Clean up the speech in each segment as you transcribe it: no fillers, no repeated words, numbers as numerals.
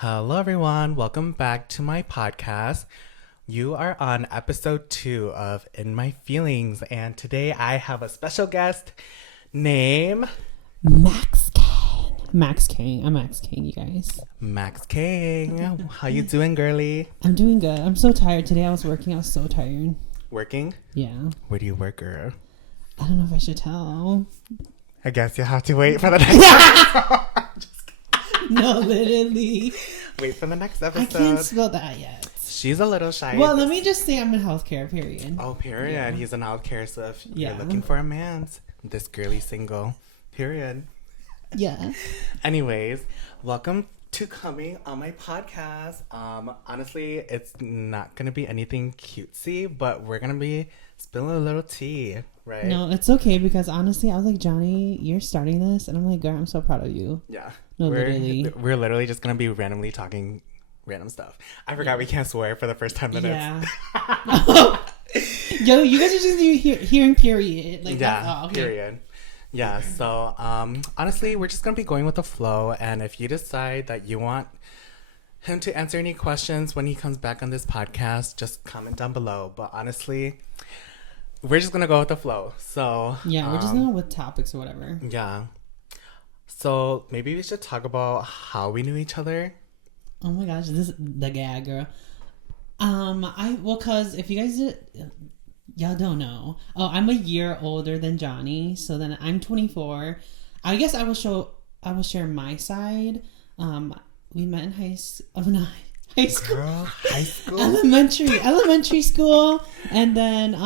Hello, everyone. Welcome back to my podcast. You are on episode 2 of In My Feelings, and today I have a special guest named MaxKhang. MaxKhang. I'm MaxKhang, you guys. MaxKhang. How you doing, girly? I'm doing good. I'm so tired. Today I was working. I was so tired. Working? Yeah. Where do you work, girl? I don't know if I should tell. I guess you'll have to wait for the next episode. No, literally. Wait for the next episode. I can't spell that yet. She's a little shy. Well, let me just say I'm in healthcare, period. Oh, period. Yeah. He's in healthcare, so if Yeah. you're looking for a man, this girly single. Period. Yeah. Anyways, welcome to coming on my podcast. Honestly, it's not gonna be anything cutesy, but we're gonna be spilling a little tea, right? No, it's okay because honestly, I was like, Johnny, you're starting this, and I'm like, girl, I'm so proud of you. Yeah. No, we're literally just gonna be randomly talking random stuff. I forgot we can't swear for the first 10 minutes. Yeah. Yo, you guys are just hearing period. Like, yeah, that's all. Okay. Period. Yeah, so honestly, we're just gonna be going with the flow, and if you decide that you want him to answer any questions when he comes back on this podcast, just comment down below. But honestly, we're just gonna go with the flow. So yeah, we're just gonna go with topics or whatever. Yeah. So maybe we should talk about how we knew each other. Oh my gosh, this is the gag, girl. Cause if you guys y'all don't know. Oh, I'm a year older than Johnny, so then I'm 24. I guess I will share my side. We met in high school. Girl, high school? elementary school, and then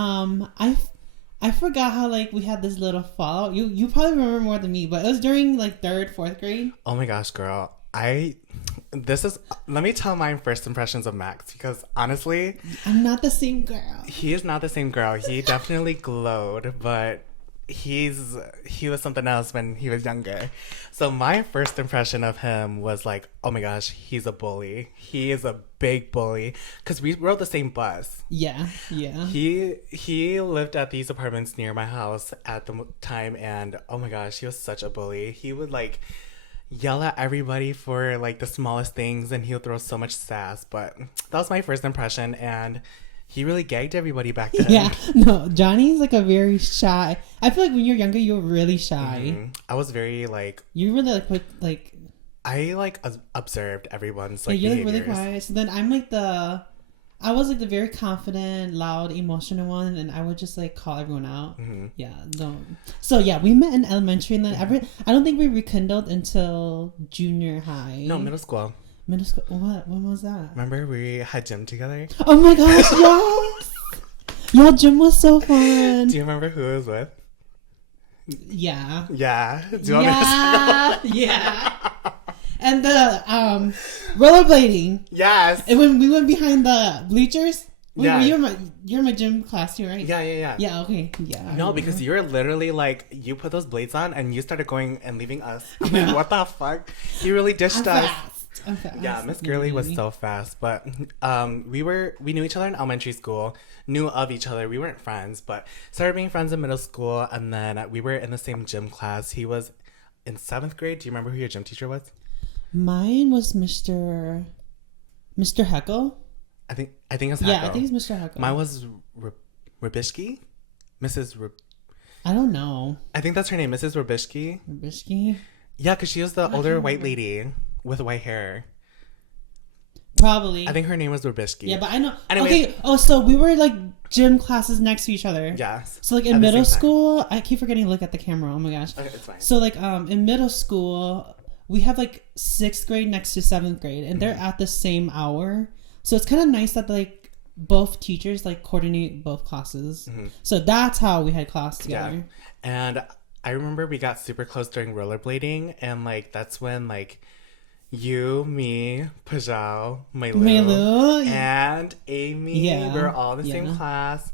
I forgot how like we had this little fallout. You probably remember more than me, but it was during like 3rd, 4th grade. Oh my gosh, girl. Let me tell my first impressions of Max, because honestly, I'm not the same girl. He is not the same girl. He definitely glowed, but he was something else when he was younger. So my first impression of him was like, oh my gosh, he's a bully. He is a big bully, because we rode the same bus. Yeah. He lived at these apartments near my house at the time, and oh my gosh, he was such a bully. He would like yell at everybody for like the smallest things, and he'll throw so much sass. But that was my first impression, and he really gagged everybody back then. Yeah, no, Johnny's like a very shy. I feel like when you're younger, you're really shy. Mm-hmm. I was very like, you really like I like observed everyone's like you're behaviors. like really quiet. So then I was like the very confident, loud, emotional one, and I would just like call everyone out. Mm-hmm. Yeah, don't. So yeah, we met in elementary, and then I don't think we rekindled until junior high. No, middle school. Middle school. What? When was that? Remember we had gym together? Oh my gosh, yes! Yeah, gym was so fun. Do you remember who I was with? Yeah. Yeah. Do you want me to Yeah. And the rollerblading. Yes. And when we went behind the bleachers. Yeah. You're in my gym class too, right? Yeah. Yeah, okay. Yeah. No, because you were literally like, you put those blades on and you started going and leaving us. I'm like, what the fuck? You really dished us. I'm fast. Yeah, Miss Girly was so fast. But we knew each other in elementary school, knew of each other. We weren't friends, but started being friends in middle school. And then we were in the same gym class. He was in 7th grade. Do you remember who your gym teacher was? Mine was Mr. Heckle. I think it's Heckle. Yeah, I think it's Mr. Heckle. Mine was Rabishki? I don't know. I think that's her name, Mrs. Rabishki. Rabishki? Yeah, because she was the older white lady with white hair. Probably. I think her name was Rabishki. Yeah, but I know. Anyways, okay. Oh, so we were like gym classes next to each other. Yeah. So like in middle school, I keep forgetting to look at the camera. Oh my gosh. Okay, it's fine. So like in middle school, we have like 6th grade next to 7th grade, and they're at the same hour. So it's kind of nice that like both teachers like coordinate both classes. Mm-hmm. So that's how we had class together. Yeah. And I remember we got super close during rollerblading, and like that's when like you, me, Pajal, Mailu, and Amy, we were all in the same class.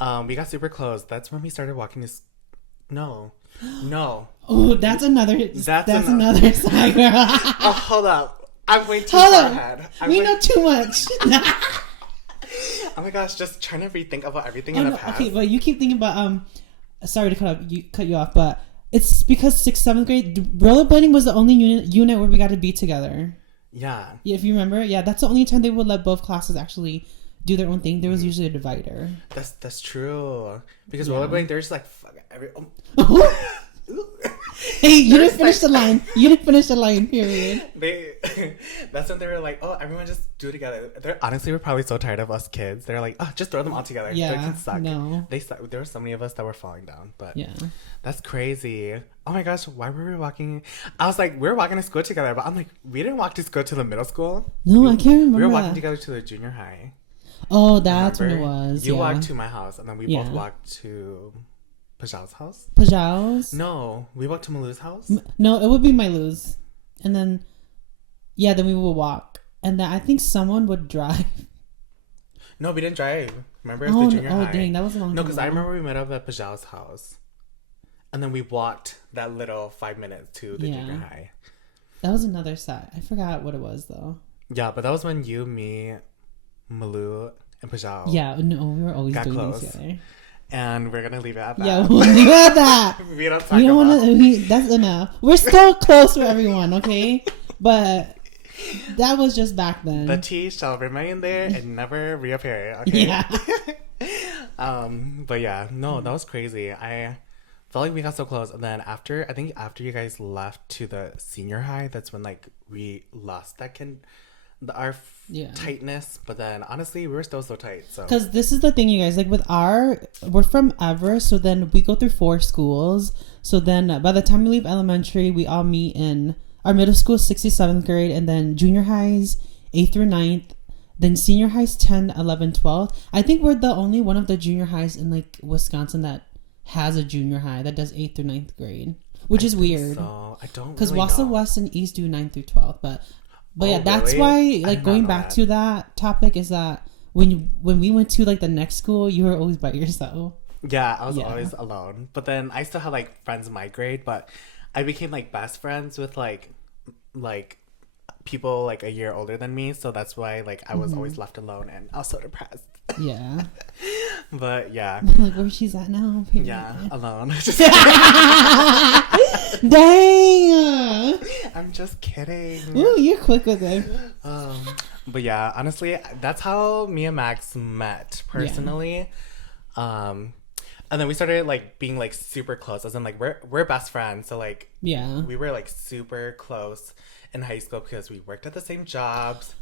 We got super close. That's when we started walking to No. Oh, that's another another side, girl. Oh, hold up. I'm way too far ahead. We know too much. Oh my gosh, just trying to rethink about everything in the past. Okay, but you keep thinking about sorry to cut you off, but it's because 6th, 7th grade rollerblading was the only unit where we got to be together. Yeah. If you remember, yeah, that's the only time they would let both classes actually do their own thing. There was usually a divider. That's true. Because rollerblading, there's like fuck every. Hey, you didn't finish the line. You didn't finish the line. Period. That's when they were like, "Oh, everyone just do it together." Honestly, we're probably so tired of us kids. They're like, "Oh, just throw them all together." Yeah, they can suck. No, they suck. There were so many of us that were falling down, but yeah, that's crazy. Oh my gosh, why were we walking? I was like, we were walking to school together, but I'm like, we didn't walk to school to the middle school. No, I can't remember. We were walking together to the junior high. Oh, that's when it was. You walked to my house, and then we both walked to Pajal's house? Pajal's? No, we walked to Malu's house. No, it would be Malu's, and then then we would walk, and then I think someone would drive. No, we didn't drive. Remember, it was the junior high. Oh, dang, that was a long time. No, because I remember we met up at Pajal's house, and then we walked that little 5 minutes to the junior high. That was another side. I forgot what it was though. Yeah, but that was when you, me, Malu, and Pajal. Yeah, no, we were always doing close. things together. And we're gonna leave it at that. Yeah, we'll leave it at that. We don't talk about. That's enough. We're still close with everyone, okay? But that was just back then. The tea shall remain there and never reappear. Okay. Yeah. But yeah, no, that was crazy. I felt like we got so close, and then after you guys left to the senior high, that's when like we lost that our tightness. But then honestly, we were still so tight. So because this is the thing, you guys, like we're from Everest, so then we go through 4 schools. So then by the time we leave elementary, we all meet in our middle school, 6th to 7th grade, and then junior highs 8th through 9th, then senior highs 10, 11, 12. I think we're the only one of the junior highs in like Wisconsin that has a junior high that does 8th through 9th grade, which is weird. So I don't because really Wausau West and East do 9th through 12th, but yeah, that's why, like, going back to that topic is that when we went to, like, the next school, you were always by yourself. Yeah, I was always alone. But then I still had, like, friends in my grade, but I became, like, best friends with, like, people, like, a year older than me. So that's why, like, I was always left alone and I was so depressed. Yeah. But, yeah. Like, where she's at now. Period. Yeah, alone. Dang! I'm just kidding. Ooh, you're quick with it. But yeah, honestly, that's how me and Max met personally. Yeah. And then we started like being like super close. As in like we're best friends. So like we were like super close in high school because we worked at the same jobs.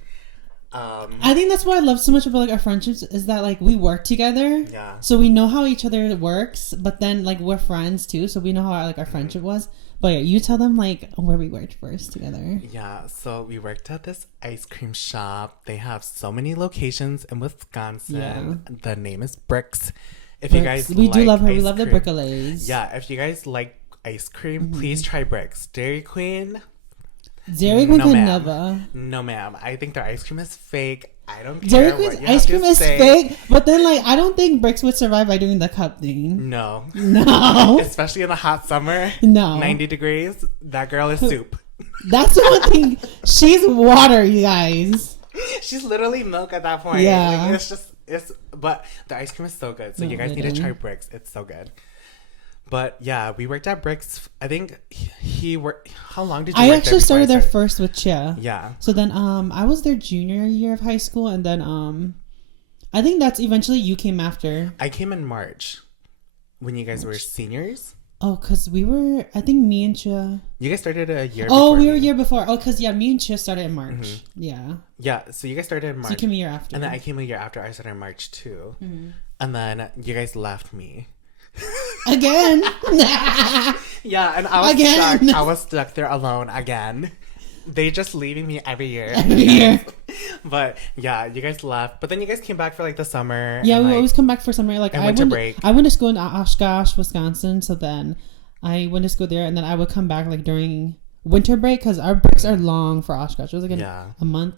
I think that's what I love so much about like our friendships is that like we work together. Yeah. So we know how each other works, but then like we're friends too, so we know how like our friendship was. But yeah, you tell them like where we worked first together. Yeah, so we worked at this ice cream shop. They have so many locations in Wisconsin. Yeah. The name is Bricks. If you guys do love her. We love cream, the bricolets. Yeah, if you guys like ice cream, please try Bricks. Dairy Queen. Dairy Queen can never. No, ma'am. I think their ice cream is fake. I don't care. Dairy Queen's ice cream is fake, but then like I don't think Bricks would survive by doing the cup thing. No. Especially in the hot summer. No. 90 degrees. That girl is soup. That's the one thing. She's water, you guys. She's literally milk at that point. Yeah. Like, but the ice cream is so good. So you guys need to try Bricks. It's so good. But yeah, we worked at Bricks. I think he worked. How long did you work there? I actually started there first with Chia. Yeah. So then I was their junior year of high school, and then I think that's eventually you came after. I came in March when you guys were seniors. Oh, because we were, I think me and Chia. You guys started a year before. Oh, we were a year before. Oh, because me and Chia started in March. Mm-hmm. Yeah. Yeah, so you guys started in March. So you came a year after. And then I came a year after. I started in March too. Mm-hmm. And then you guys left me. Again. Yeah, and I was stuck. I was stuck there alone again. They just leaving me every year. But yeah, you guys left. But then you guys came back for like the summer. Yeah, we always come back for summer. Like winter break. I went to school in Oshkosh, Wisconsin. So then I went to school there, and then I would come back like during winter break because our breaks are long for Oshkosh. It was like a month.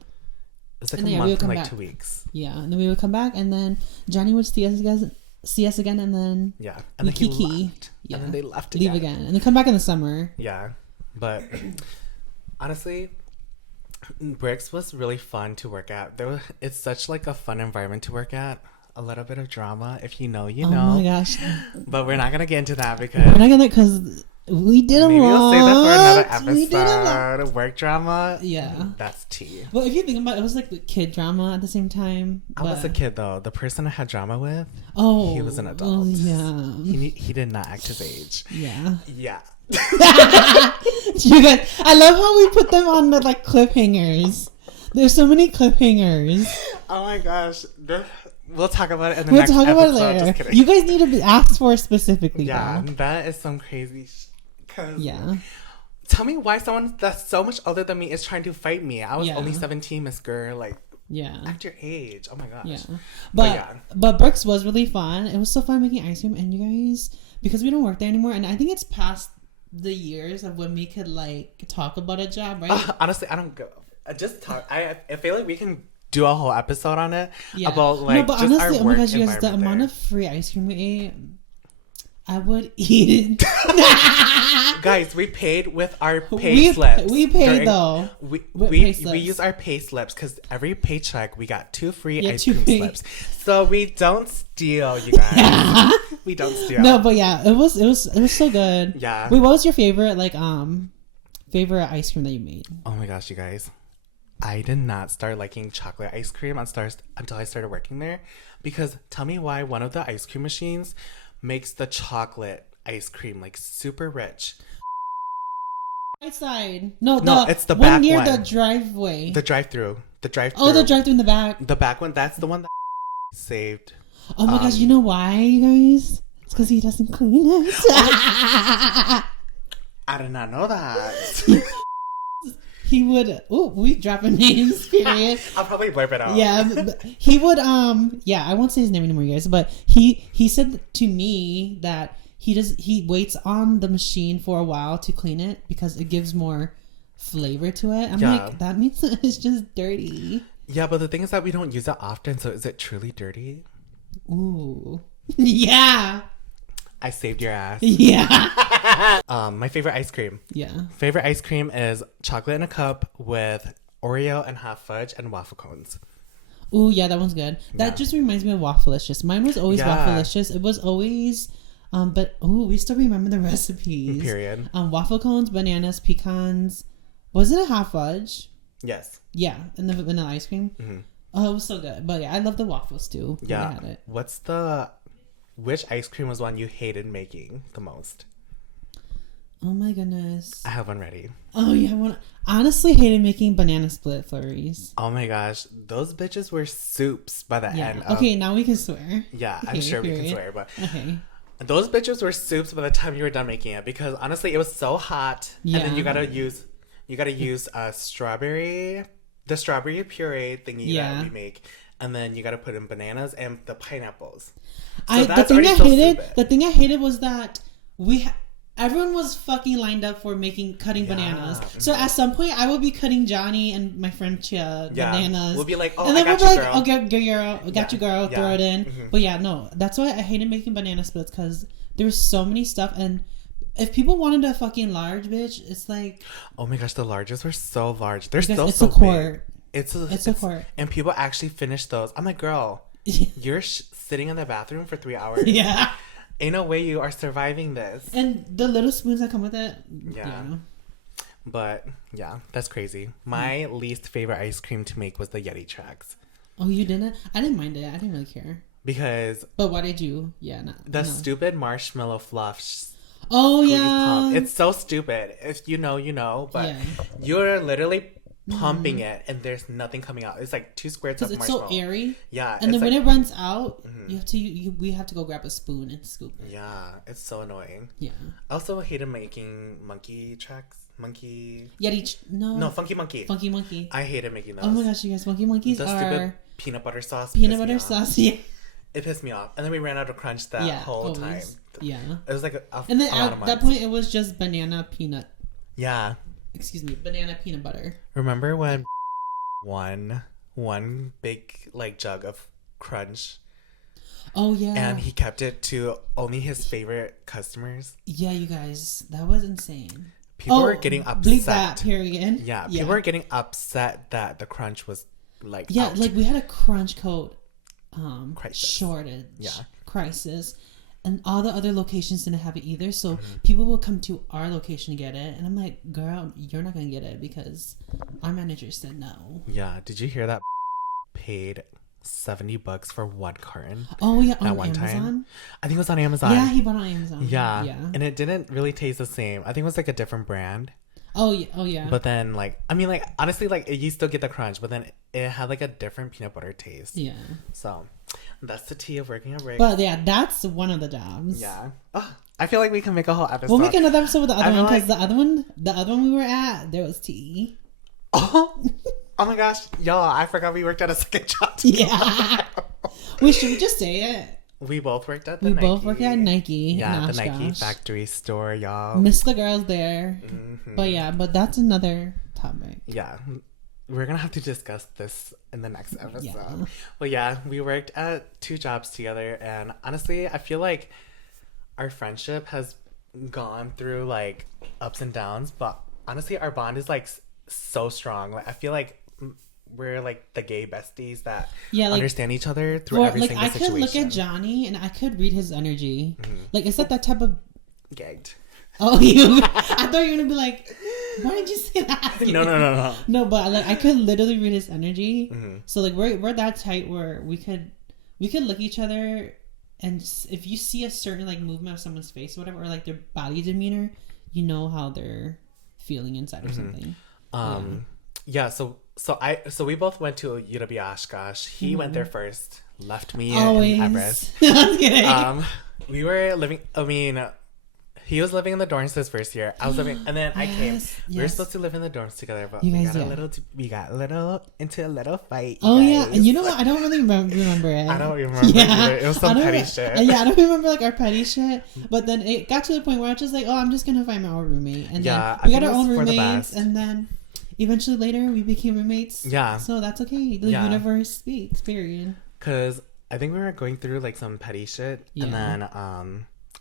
It's like a month and like 2 weeks. Yeah, and then we would come back, and then Johnny would see us again, and then and then Kiki. He left. Yeah. And then they left again. Leave again, and then come back in the summer. Yeah, but honestly, Bricks was really fun to work at. It's such like a fun environment to work at. A little bit of drama, if you know, you know. Oh my gosh! But we're not gonna get into that we're not gonna, because We did a Maybe lot. we'll save that for another We did a lot. episode. Work drama. Yeah. That's tea. Well, if you think about it, it was like the kid drama at the same time. I was a kid though. The person I had drama with, he was an adult. Oh, yeah. He did not act his age. Yeah. Yeah. You guys, I love how we put them on the like cliffhangers. There's so many cliffhangers. Oh my gosh. We'll talk about it in the We'll next talk episode. about it Just later. kidding. You guys need to be asked for specifically. Yeah, though. that is some crazy. Yeah. Tell me why someone that's so much older than me is trying to fight me. I was Yeah. only 17, Miss Girl. Like, Yeah. act your age. Oh my gosh. Yeah. But But Brooks was really fun. It was so fun making ice cream, and you guys, because we don't work there anymore, and I think it's past the years of when we could like talk about a job, right? Honestly, I don't go. I just talk. I feel like we can do a whole episode on it Yeah. about like no, but just honestly, our oh my work gosh, you guys, the environment amount there. of free ice cream we ate, I would eat it. Guys, we paid with our pay slips. We paid though. We use our pay slips because every paycheck we got 2 free ice cream slips. So we don't steal, you guys. We don't steal. No, but yeah, it was so good. Yeah. Wait, what was your favorite favorite ice cream that you made? Oh my gosh, you guys. I did not start liking chocolate ice cream until I started working there. Because tell me why one of the ice cream machines makes the chocolate ice cream like super rich. Right side. No, it's the one back near one. the driveway. The drive-through. Oh, the drive-through in the back. The back one. That's the one that saved. Oh my gosh, you know why, you guys? It's because he doesn't clean it. I did not know that. He would. Oh, we dropping names. Period. I'll probably blurb it out. Yeah, but he would. Yeah, I won't say his name anymore, you guys. But he said to me that he waits on the machine for a while to clean it because it gives more flavor to it. I'm like, that means it's just dirty. Yeah, but the thing is that we don't use it often. So is it truly dirty? Ooh. Yeah. I saved your ass. Yeah. My favorite ice cream. Yeah. Favorite ice cream is chocolate in a cup with Oreo and half fudge and waffle cones. Ooh, yeah, that one's good. That just reminds me of Waffleicious. Mine was always Waffleicious. It was always, but we still remember the recipes. Period. Waffle cones, bananas, pecans. Was it a half fudge? Yes. Yeah, and the vanilla ice cream. Mm-hmm. Oh, it was so good. But yeah, I love the waffles too. Yeah. I had it. Which ice cream was one you hated making the most? Oh my goodness. I have one ready. Oh yeah, honestly hated making banana split flurries. Oh my gosh, those bitches were soups by the end. Okay, now we can swear. Yeah, okay, I'm sure we can swear, but okay. Those bitches were soups by the time you were done making it because honestly, it was so hot. Yeah. And then you gotta use the strawberry puree thingy that we make, and then you gotta put in bananas and the pineapples. So the thing I hated was that everyone was fucking lined up for cutting bananas. So at some point, I will be cutting Johnny and my friend Chia bananas. We'll be like, oh, and then I got we'll you, be girl. I got you, girl. Yeah. Throw it in. Mm-hmm. But yeah, no, that's why I hated making banana splits because there was so many stuff. And if people wanted a fucking large bitch, it's like, oh my gosh, the larges were so large. They're still it's so a quart. Big. It's a quart. And people actually finished those. I'm like, girl, you're sitting in the bathroom for 3 hours. Yeah. Ain't no way you are surviving this. And the little spoons that come with it. Yeah. But yeah, that's crazy. My least favorite ice cream to make was the Yeti Tracks. Oh, you didn't? I didn't mind it. I didn't really care. Because. But why did you? Yeah. Stupid marshmallow fluff. Oh, yeah. Pump. It's so stupid. If you know, you know. But you're literally pumping it and there's nothing coming out. It's like 2 squirts of marshmallow. It's so airy. Yeah. And then when it runs out, we have to go grab a spoon and scoop it. Yeah. It's so annoying. Yeah. I also hated making monkey tracks. Funky Monkey. Funky Monkey. I hated making those. Oh my gosh, you guys, Funky Monkeys the are stupid peanut butter sauce. Yeah. It pissed me off, and then we ran out of crunch that whole time. Yeah. It was like and then at that point, it was just banana peanut. Yeah. Excuse me, banana peanut butter. Remember when one big like jug of crunch? Oh yeah. And he kept it to only his favorite customers. Yeah, you guys, that was insane. People were getting upset. Bleep that, period. Yeah, people were getting upset that the crunch was like out. Like we had a crunch coat crisis. shortage crisis, and all the other locations didn't have it either. So people will come to our location to get it, and I'm like, girl, you're not gonna get it because our manager said no. Yeah, did you hear that? Paid $70 for one carton. Oh yeah, on one Amazon. Time. I think it was on Amazon. Yeah, he bought on Amazon. Yeah, and it didn't really taste the same. I think it was like a different brand. Oh yeah. But then, like, I mean, like, honestly, like, you still get the crunch, but then it had like a different peanut butter taste. Yeah. So that's the tea of working at Rick. But yeah, that's one of the jobs. Yeah. Oh, I feel like we can make a whole episode. We'll make another episode with the other one because the other one we were at, there was tea. Oh my gosh, y'all! I forgot we worked at a second job together. Yeah. Wait, should we just say it? We both worked at Nike. Both worked at Nike. Yeah, the Nike factory store, y'all. Miss the girls there. But that's another topic. Yeah. We're going to have to discuss this in the next episode. Yeah. But yeah, we worked at 2 jobs together. And honestly, I feel like our friendship has gone through like ups and downs. But honestly, our bond is like so strong. Like, I feel like we're like the gay besties that understand each other through every single situation. I could look at Johnny and I could read his energy. Like, is that type of... Gagged. Oh, you... I thought you were going to be like, why did you say that? No. No, but like, I could literally read his energy. So like, we're that tight where we could look at each other, and if you see a certain like movement of someone's face or whatever, or like their body demeanor, you know how they're feeling inside or something. So we both went to UW Oshkosh. He went there first, left me Always. in Everest. I'm kidding. We were living. I mean, he was living in the dorms his first year. I was living, and then I came. We were supposed to live in the dorms together, but we got into a little fight. Oh yeah, and you know what? I don't really remember it. I don't remember. Yeah, it was some petty shit. Yeah, I don't remember like our petty shit. But then it got to the point where I was just like, oh, I'm just gonna find my own roommate, and then we got our own roommates, and then. Eventually later we became roommates. Yeah. So that's okay. The universe speaks, period. Because I think we were going through like some petty shit. Yeah. And then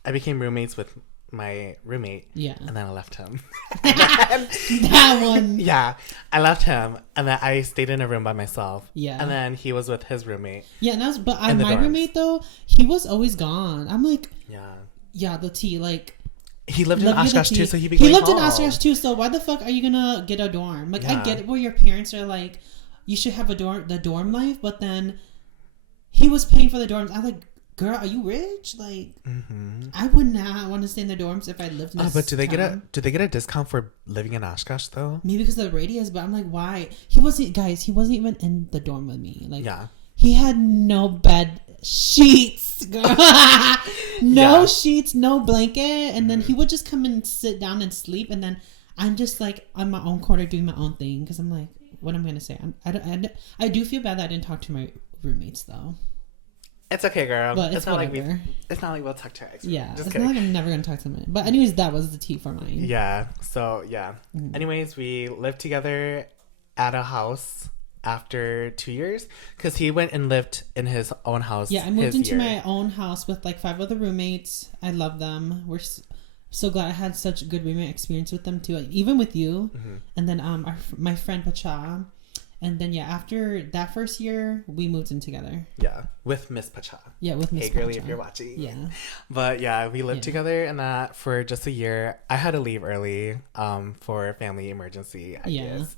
I became roommates with my roommate. Yeah. And then I left him. That one. Yeah. I left him and then I stayed in a room by myself. Yeah. And then he was with his roommate. Yeah, and my roommate though, he was always gone. I'm like, yeah, the tea, like he lived in Oshkosh too, so he lived in Oshkosh too. So why the fuck are you gonna get a dorm? Like, I get it where your parents are like, you should have the dorm life, but then he was paying for the dorms. I'm like, girl, are you rich? Like, I would not want to stay in the dorms if I lived in this but do they get a discount for living in Oshkosh though? Maybe because of the radius, but I'm like, why? He wasn't even in the dorm with me. Like, he had no bed sheets, girl. No sheets, no blanket, and then he would just come and sit down and sleep, and then I'm just like on my own corner doing my own thing because I'm like, what am I gonna say? I do feel bad that I didn't talk to my roommates though. It's okay, girl. But it's not like we'll talk to her. Yeah, it's not like I'm never gonna talk to them. But anyways, that was the tea for mine. Yeah. So yeah. Anyways, we lived together at a house after 2 years because he went and lived in his own house. Yeah, I moved into my own house with like 5 other roommates. I love them. We're so glad I had such a good roommate experience with them too, even with you. And then my friend Pacha, and then after that first year we moved in together. Yeah, with Miss Pacha. Yeah, with Miss Pacha. Hey girlie, if you're watching. Yeah, but we lived together and that for just a year. I had to leave early for a family emergency. I guess.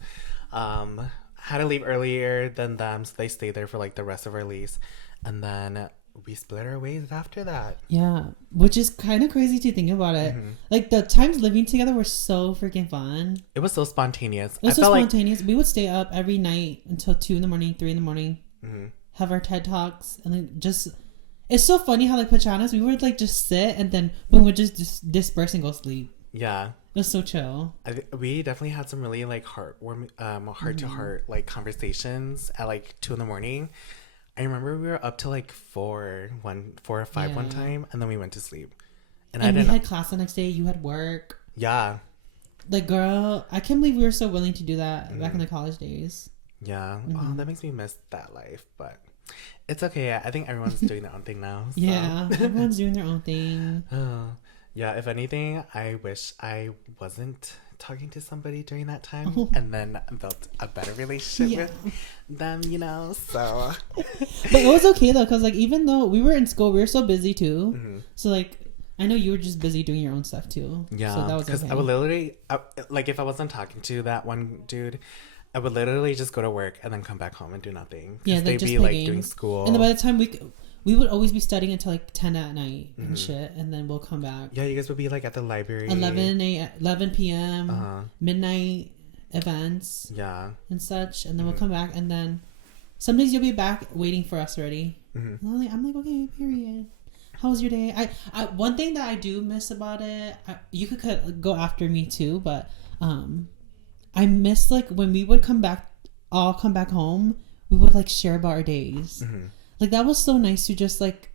Had to leave earlier than them, so they stayed there for like the rest of our lease, and then we split our ways after that. Yeah, which is kind of crazy to think about it. Like the times living together were so freaking fun. It was so spontaneous. It was so spontaneous. We would stay up every night until 2 a.m, 3 a.m, have our TED Talks, and then just it's so funny how like Pachanas, we would like just sit and then we would just disperse and go sleep. Yeah. It was so chill. We definitely had some really like heartwarming, heart-to-heart like conversations at like 2 a.m. I remember we were up till like 4 or 5 one time, and then we went to sleep. And we had class the next day. You had work. Yeah. Like, girl, I can't believe we were so willing to do that back in the college days. Yeah. Oh, that makes me miss that life, but it's okay. I think everyone's doing their own thing now. So. Yeah, everyone's doing their own thing. Yeah, if anything, I wish I wasn't talking to somebody during that time and then built a better relationship with them, you know, so. But it was okay though, because like even though we were in school, we were so busy too. So like I know you were just busy doing your own stuff too. Yeah, so that was because okay. I would literally like if I wasn't talking to that one dude, I would literally just go to work and then come back home and do nothing. Yeah, they'd just be like doing school. And then by the time we would always be studying until like 10 at night and shit, and then we'll come back. Yeah, you guys would be like at the library. 11 p.m. Midnight events. Yeah. And such, and then we'll come back, and then some days you'll be back waiting for us already. And I'm like, okay, period. How was your day? I one thing that I do miss about it, you could go after me too, but I miss like when we would come back home, we would like share about our days. Like that was so nice to just like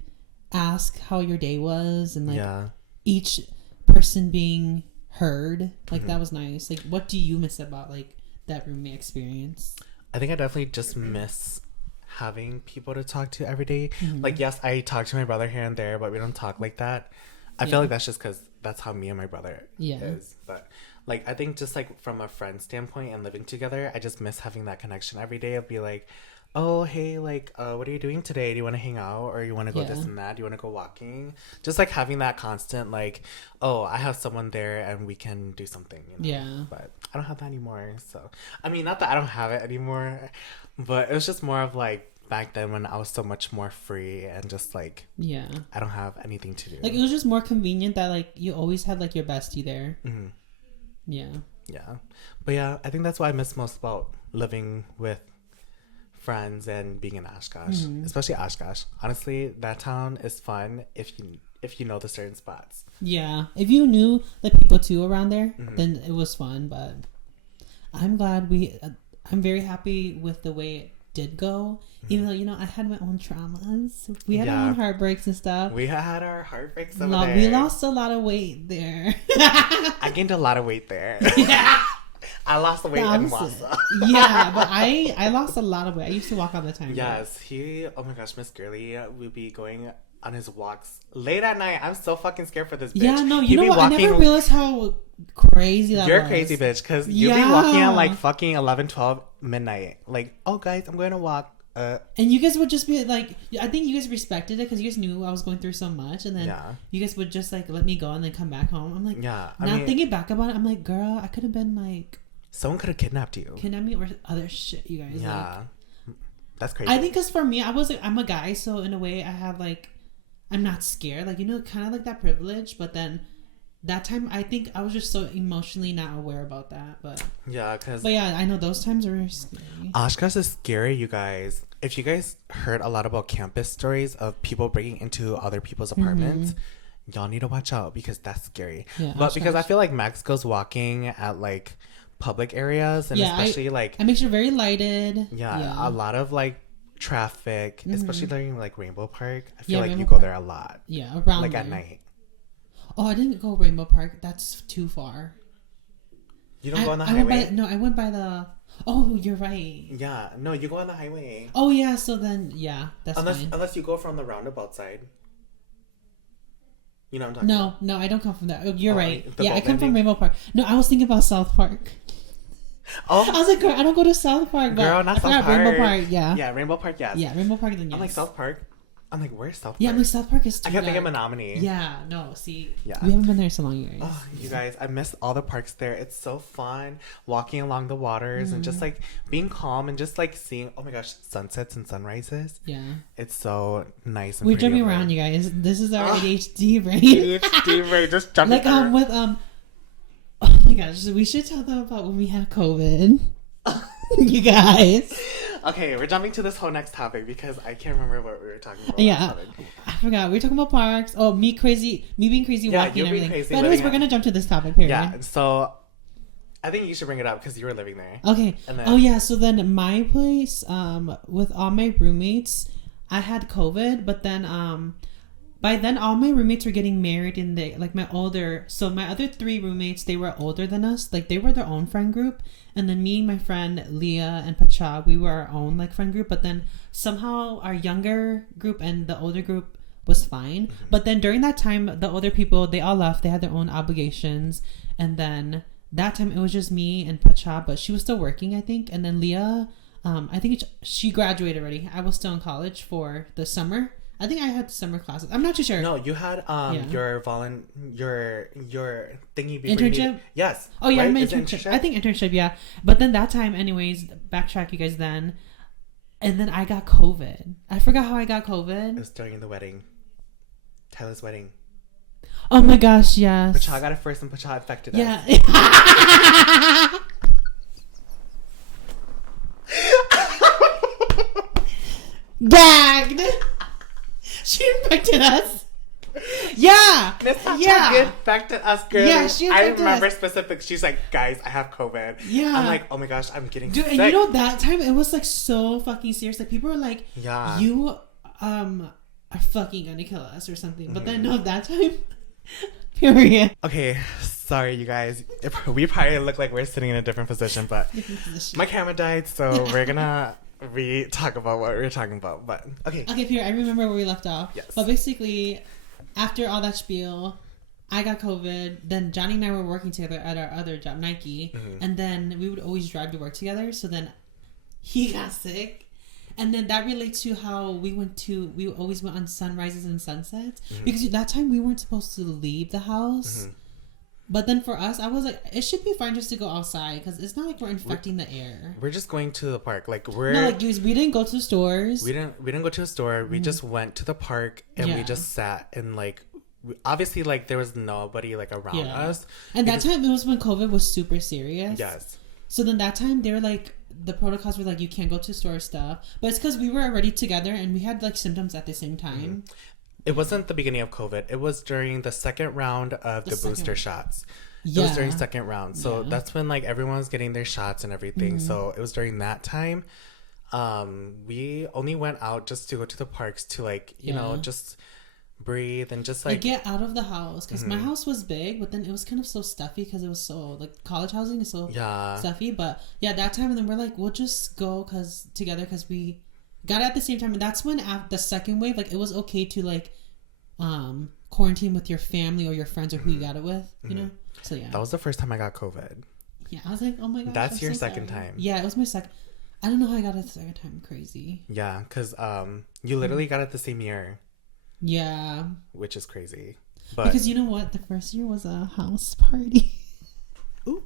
ask how your day was and like each person being heard. Like that was nice. Like what do you miss about like that roommate experience? I think I definitely just miss having people to talk to every day. Like yes, I talk to my brother here and there, but we don't talk like that. I feel like that's just because that's how me and my brother is. But like I think just like from a friend standpoint and living together, I just miss having that connection every day. I'll be like, oh hey, like what are you doing today? Do you want to hang out, or you want to go this and that? Do you want to go walking? Just like having that constant like, oh, I have someone there and we can do something, you know? But I don't have that anymore. So I mean, not that I don't have it anymore, but it was just more of like back then when I was so much more free and just like I don't have anything to do. Like it was just more convenient that like you always had like your bestie there. Yeah. But yeah, I think that's what I miss most about living with friends and being in Oshkosh, especially Oshkosh. Honestly, that town is fun if you know the certain spots. Yeah, if you knew the people too around there, then it was fun. But I'm glad I'm very happy with the way it did go. Even though, you know, I had my own traumas. We had our own heartbreaks and stuff. We had our heartbreaks over there. We lost a lot of weight there. I gained a lot of weight there. Yeah. I lost the weight in Wassa. Yeah, but I lost a lot of weight. I used to walk all the time. Yes, oh my gosh, Miss Girly would be going on his walks late at night. I'm so fucking scared for this bitch. Yeah, no, you know what? I never realized how crazy that was. You're crazy, bitch, because you'd be walking at like fucking 11, 12 midnight. Like, oh guys, I'm going to walk. And you guys would just be like, I think you guys respected it because you guys knew I was going through so much, and then you guys would just like let me go and then come back home. I'm like, thinking back about it, I'm like, girl, I could have been like, someone could have kidnapped you, me, or other shit, you guys. Yeah, like, that's crazy. I think because for me, I'm a guy, so in a way, I have like, I'm not scared, like, you know, kind of like that privilege, but then. That time, I think I was just so emotionally not aware about that, but I know those times are scary. Oshkosh is scary, you guys. If you guys heard a lot about campus stories of people breaking into other people's apartments, y'all need to watch out because that's scary. Yeah, but because I feel like Max goes walking at like public areas and especially I make sure very lighted. A lot of like traffic, especially during like Rainbow Park. I feel like Rainbow you go there a lot. Yeah, around like there. At night. Oh, I didn't go Rainbow Park. That's too far. You don't go on the highway? I went by the... Oh, you're right. Yeah. No, you go on the highway. Oh, yeah. So then, that's fine. Unless you go from the roundabout side. You know what I'm talking about? No, I don't come from that. Oh, you're right. Yeah, I come from Rainbow Park. No, I was thinking about South Park. Oh. I was like, girl, I don't go to South Park. But girl, not South Park. Rainbow Park, yeah. Yeah, Rainbow Park, yes. Yeah, Rainbow Park, then yes. I'm like, South Park? I'm like, where's South Park? Yeah, I'm like, South Park is too I can't think of Menominee. Yeah, no, see. Yeah. We haven't been there so long, you guys. Oh, you guys, I miss all the parks there. It's so fun walking along the waters and just like being calm and just like seeing, oh my gosh, sunsets and sunrises. Yeah. It's so nice and we're jumping around, you guys. This is our ADHD brain. ADHD brain, just jumping around. Like, oh my gosh, we should tell them about when we had COVID. You guys. Okay, we're jumping to this whole next topic because I can't remember what we were talking about. Yeah, I forgot. We were talking about parks. Oh, me being crazy walking and everything. But anyways, we're gonna jump to this topic. Period. Yeah. So, I think you should bring it up because you were living there. Okay. And then, so then my place, with all my roommates, I had COVID, but then, by then all my roommates were getting married and my other 3 roommates, they were older than us. Like they were their own friend group. And then me and my friend Leah and Pacha, we were our own like friend group. But then somehow our younger group and the older group was fine. Mm-hmm. But then during that time, the older people, they all left. They had their own obligations. And then that time it was just me and Pacha, but she was still working, I think. And then Leah, I think she graduated already. I was still in college for the summer. I think I had summer classes. I'm not too sure. No, you had your thingy before internship. Yes. Oh yeah, right? My internship. I think internship. Yeah, but then that time, anyways, backtrack you guys then, and then I got COVID. I forgot how I got COVID. It was during the wedding, Tyler's wedding. Oh my gosh, yes. Pacha got it first, and Pacha infected us. Yeah. Gagged. She infected us. Yeah. Yeah. Infected us, girl. Yeah, she infected I remember us. specific. She's like, guys, I have COVID. Yeah. I'm like, oh my gosh, I'm getting sick. And you know that time it was like so fucking serious. Like people were like, yeah, you are fucking gonna kill us or something. But then no, that time, period. Okay, sorry you guys. We probably look like we're sitting in a different position, but my camera died, so we're gonna talk about what we were talking about. But okay, Pierre, I remember where we left off. Yes. But basically, after all that spiel, I got COVID. Then Johnny and I were working together at our other job, Nike, and then we would always drive to work together. So then he got sick. And then that relates to how we always went on sunrises and sunsets. Because that time we weren't supposed to leave the house. But then for us, I was like, it should be fine just to go outside. Because it's not like we're infecting the air. We're just going to the park. Like we didn't go to the stores. We didn't go to the store. We just went to the park and we just sat and like, obviously like there was nobody like around us. And that time it was when COVID was super serious. Yes. So then that time they were like, the protocols were like, you can't go to store stuff, but it's because we were already together and we had like symptoms at the same time. It wasn't the beginning of COVID. It was during the second round of the booster shots. Yeah. It was during second round. So that's when like everyone was getting their shots and everything. So it was during that time. We only went out just to go to the parks to like, you know, just breathe and just like get out of the house, because my house was big, but then it was kind of so stuffy because it was so like college housing is so stuffy. But yeah, that time, and then we're like, we'll just go together because we got it at the same time. And that's when after the second wave, like it was okay to like quarantine with your family or your friends or who you got it with, you know. So yeah, that was the first time I got COVID. Yeah, I was like, oh my god, that's your second time. Yeah, it was my second. I don't know how I got it the second time. Crazy. Yeah, because you literally got it the same year. Yeah. Which is crazy. But because you know what? The first year was a house party. Ooh.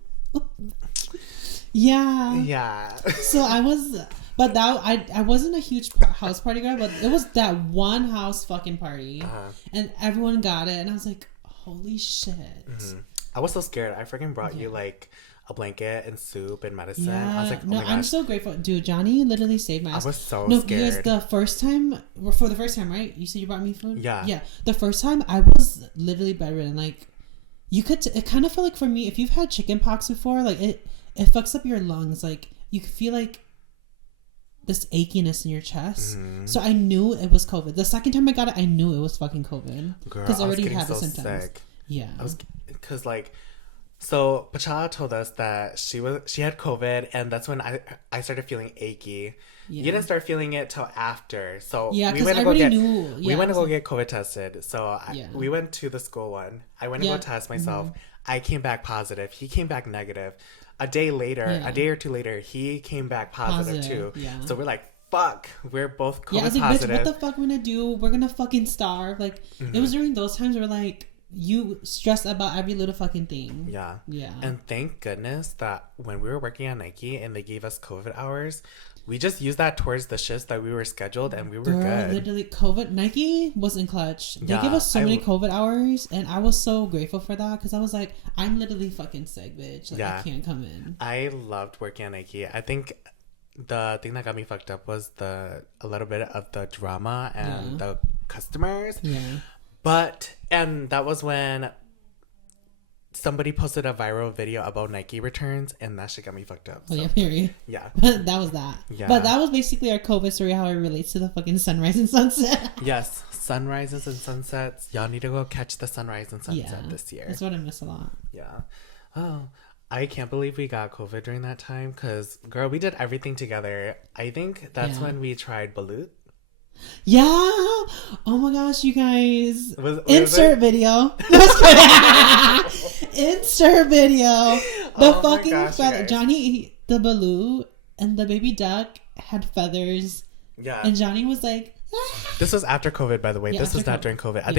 Yeah. Yeah. So I was, but that I wasn't a huge house party girl, but it was that one house fucking party, and everyone got it, and I was like, holy shit. I was so scared. I freaking brought you like a blanket and soup and medicine. I was like, oh my gosh. I'm so grateful. Dude, Johnny literally saved my ass. I was so scared. Because for the first time, right? You said you brought me food? Yeah. Yeah. The first time, I was literally bedridden. Like, it kind of felt like for me, if you've had chicken pox before, like, it fucks up your lungs. Like, you could feel like this achiness in your chest. So I knew it was COVID. The second time I got it, I knew it was fucking COVID. Because I already had the symptoms. Sick. Yeah. Because like, so Pacha told us that she had COVID, and that's when I started feeling achy. You didn't start feeling it till after. So yeah, we went to go get COVID tested. So we went to the school one. I went to go test myself. I came back positive. He came back negative. A day or two later, he came back positive too. Yeah. So we're like, fuck, we're both COVID I was like, positive. bitch, what the fuck we're gonna do? We're gonna fucking starve. Like, it was during those times where like, you stress about every little fucking thing. Yeah. Yeah. And thank goodness that when we were working at Nike and they gave us COVID hours, we just used that towards the shifts that we were scheduled, and we were good. Literally, COVID, Nike was in clutch. They gave us so many COVID hours, and I was so grateful for that, because I was like, I'm literally fucking sick, bitch. Like, I can't come in. I loved working at Nike. I think the thing that got me fucked up was a little bit of the drama and the customers. Yeah. And that was when somebody posted a viral video about Nike returns, and that shit got me fucked up. So. Oh, yeah, period. Yeah. But that was that. Yeah. But that was basically our COVID story, how it relates to the fucking sunrise and sunset. Yes. Sunrises and sunsets. Y'all need to go catch the sunrise and sunset this year. That's what I miss a lot. Yeah. Oh, I can't believe we got COVID during that time, because, girl, we did everything together. I think that's when we tried balut. Yeah. Oh my gosh, you guys. Insert video. Insert video. The fucking feather. Johnny, the Baloo, and the baby duck had feathers. Yeah. And Johnny was like... This was after COVID, by the way. This was not during COVID. I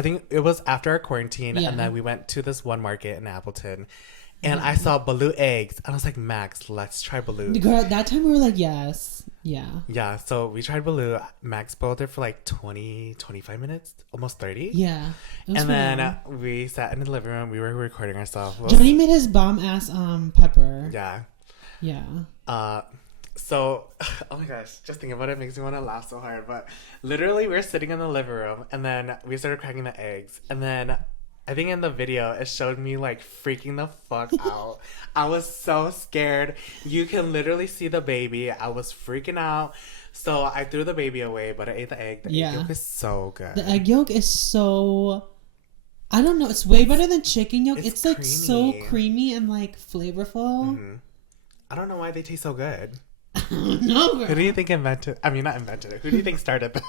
think it was after our quarantine, and then we went to this one market in Appleton, and I saw Baloo eggs, and I was like, Max, let's try Baloo. Girl, that time we were like, yes. Yeah. Yeah, so we tried Baloo. Max boiled it for like 25 minutes, almost 30. Yeah. And then we sat in the living room. We were recording ourselves. Johnny made his bomb ass pepper. Yeah. Yeah. So, oh my gosh, just thinking about it makes me want to laugh so hard. But literally, we were sitting in the living room, and then we started cracking the eggs. And then I think in the video, it showed me like freaking the fuck out. I was so scared. You can literally see the baby. I was freaking out. So I threw the baby away, but I ate the egg. The egg yolk is so good. The egg yolk is so... I don't know. It's way better than chicken yolk. It's like so creamy and like flavorful. Mm-hmm. I don't know why they taste so good. No, girl. Who do you think invented? I mean, not invented it. Who do you think started this?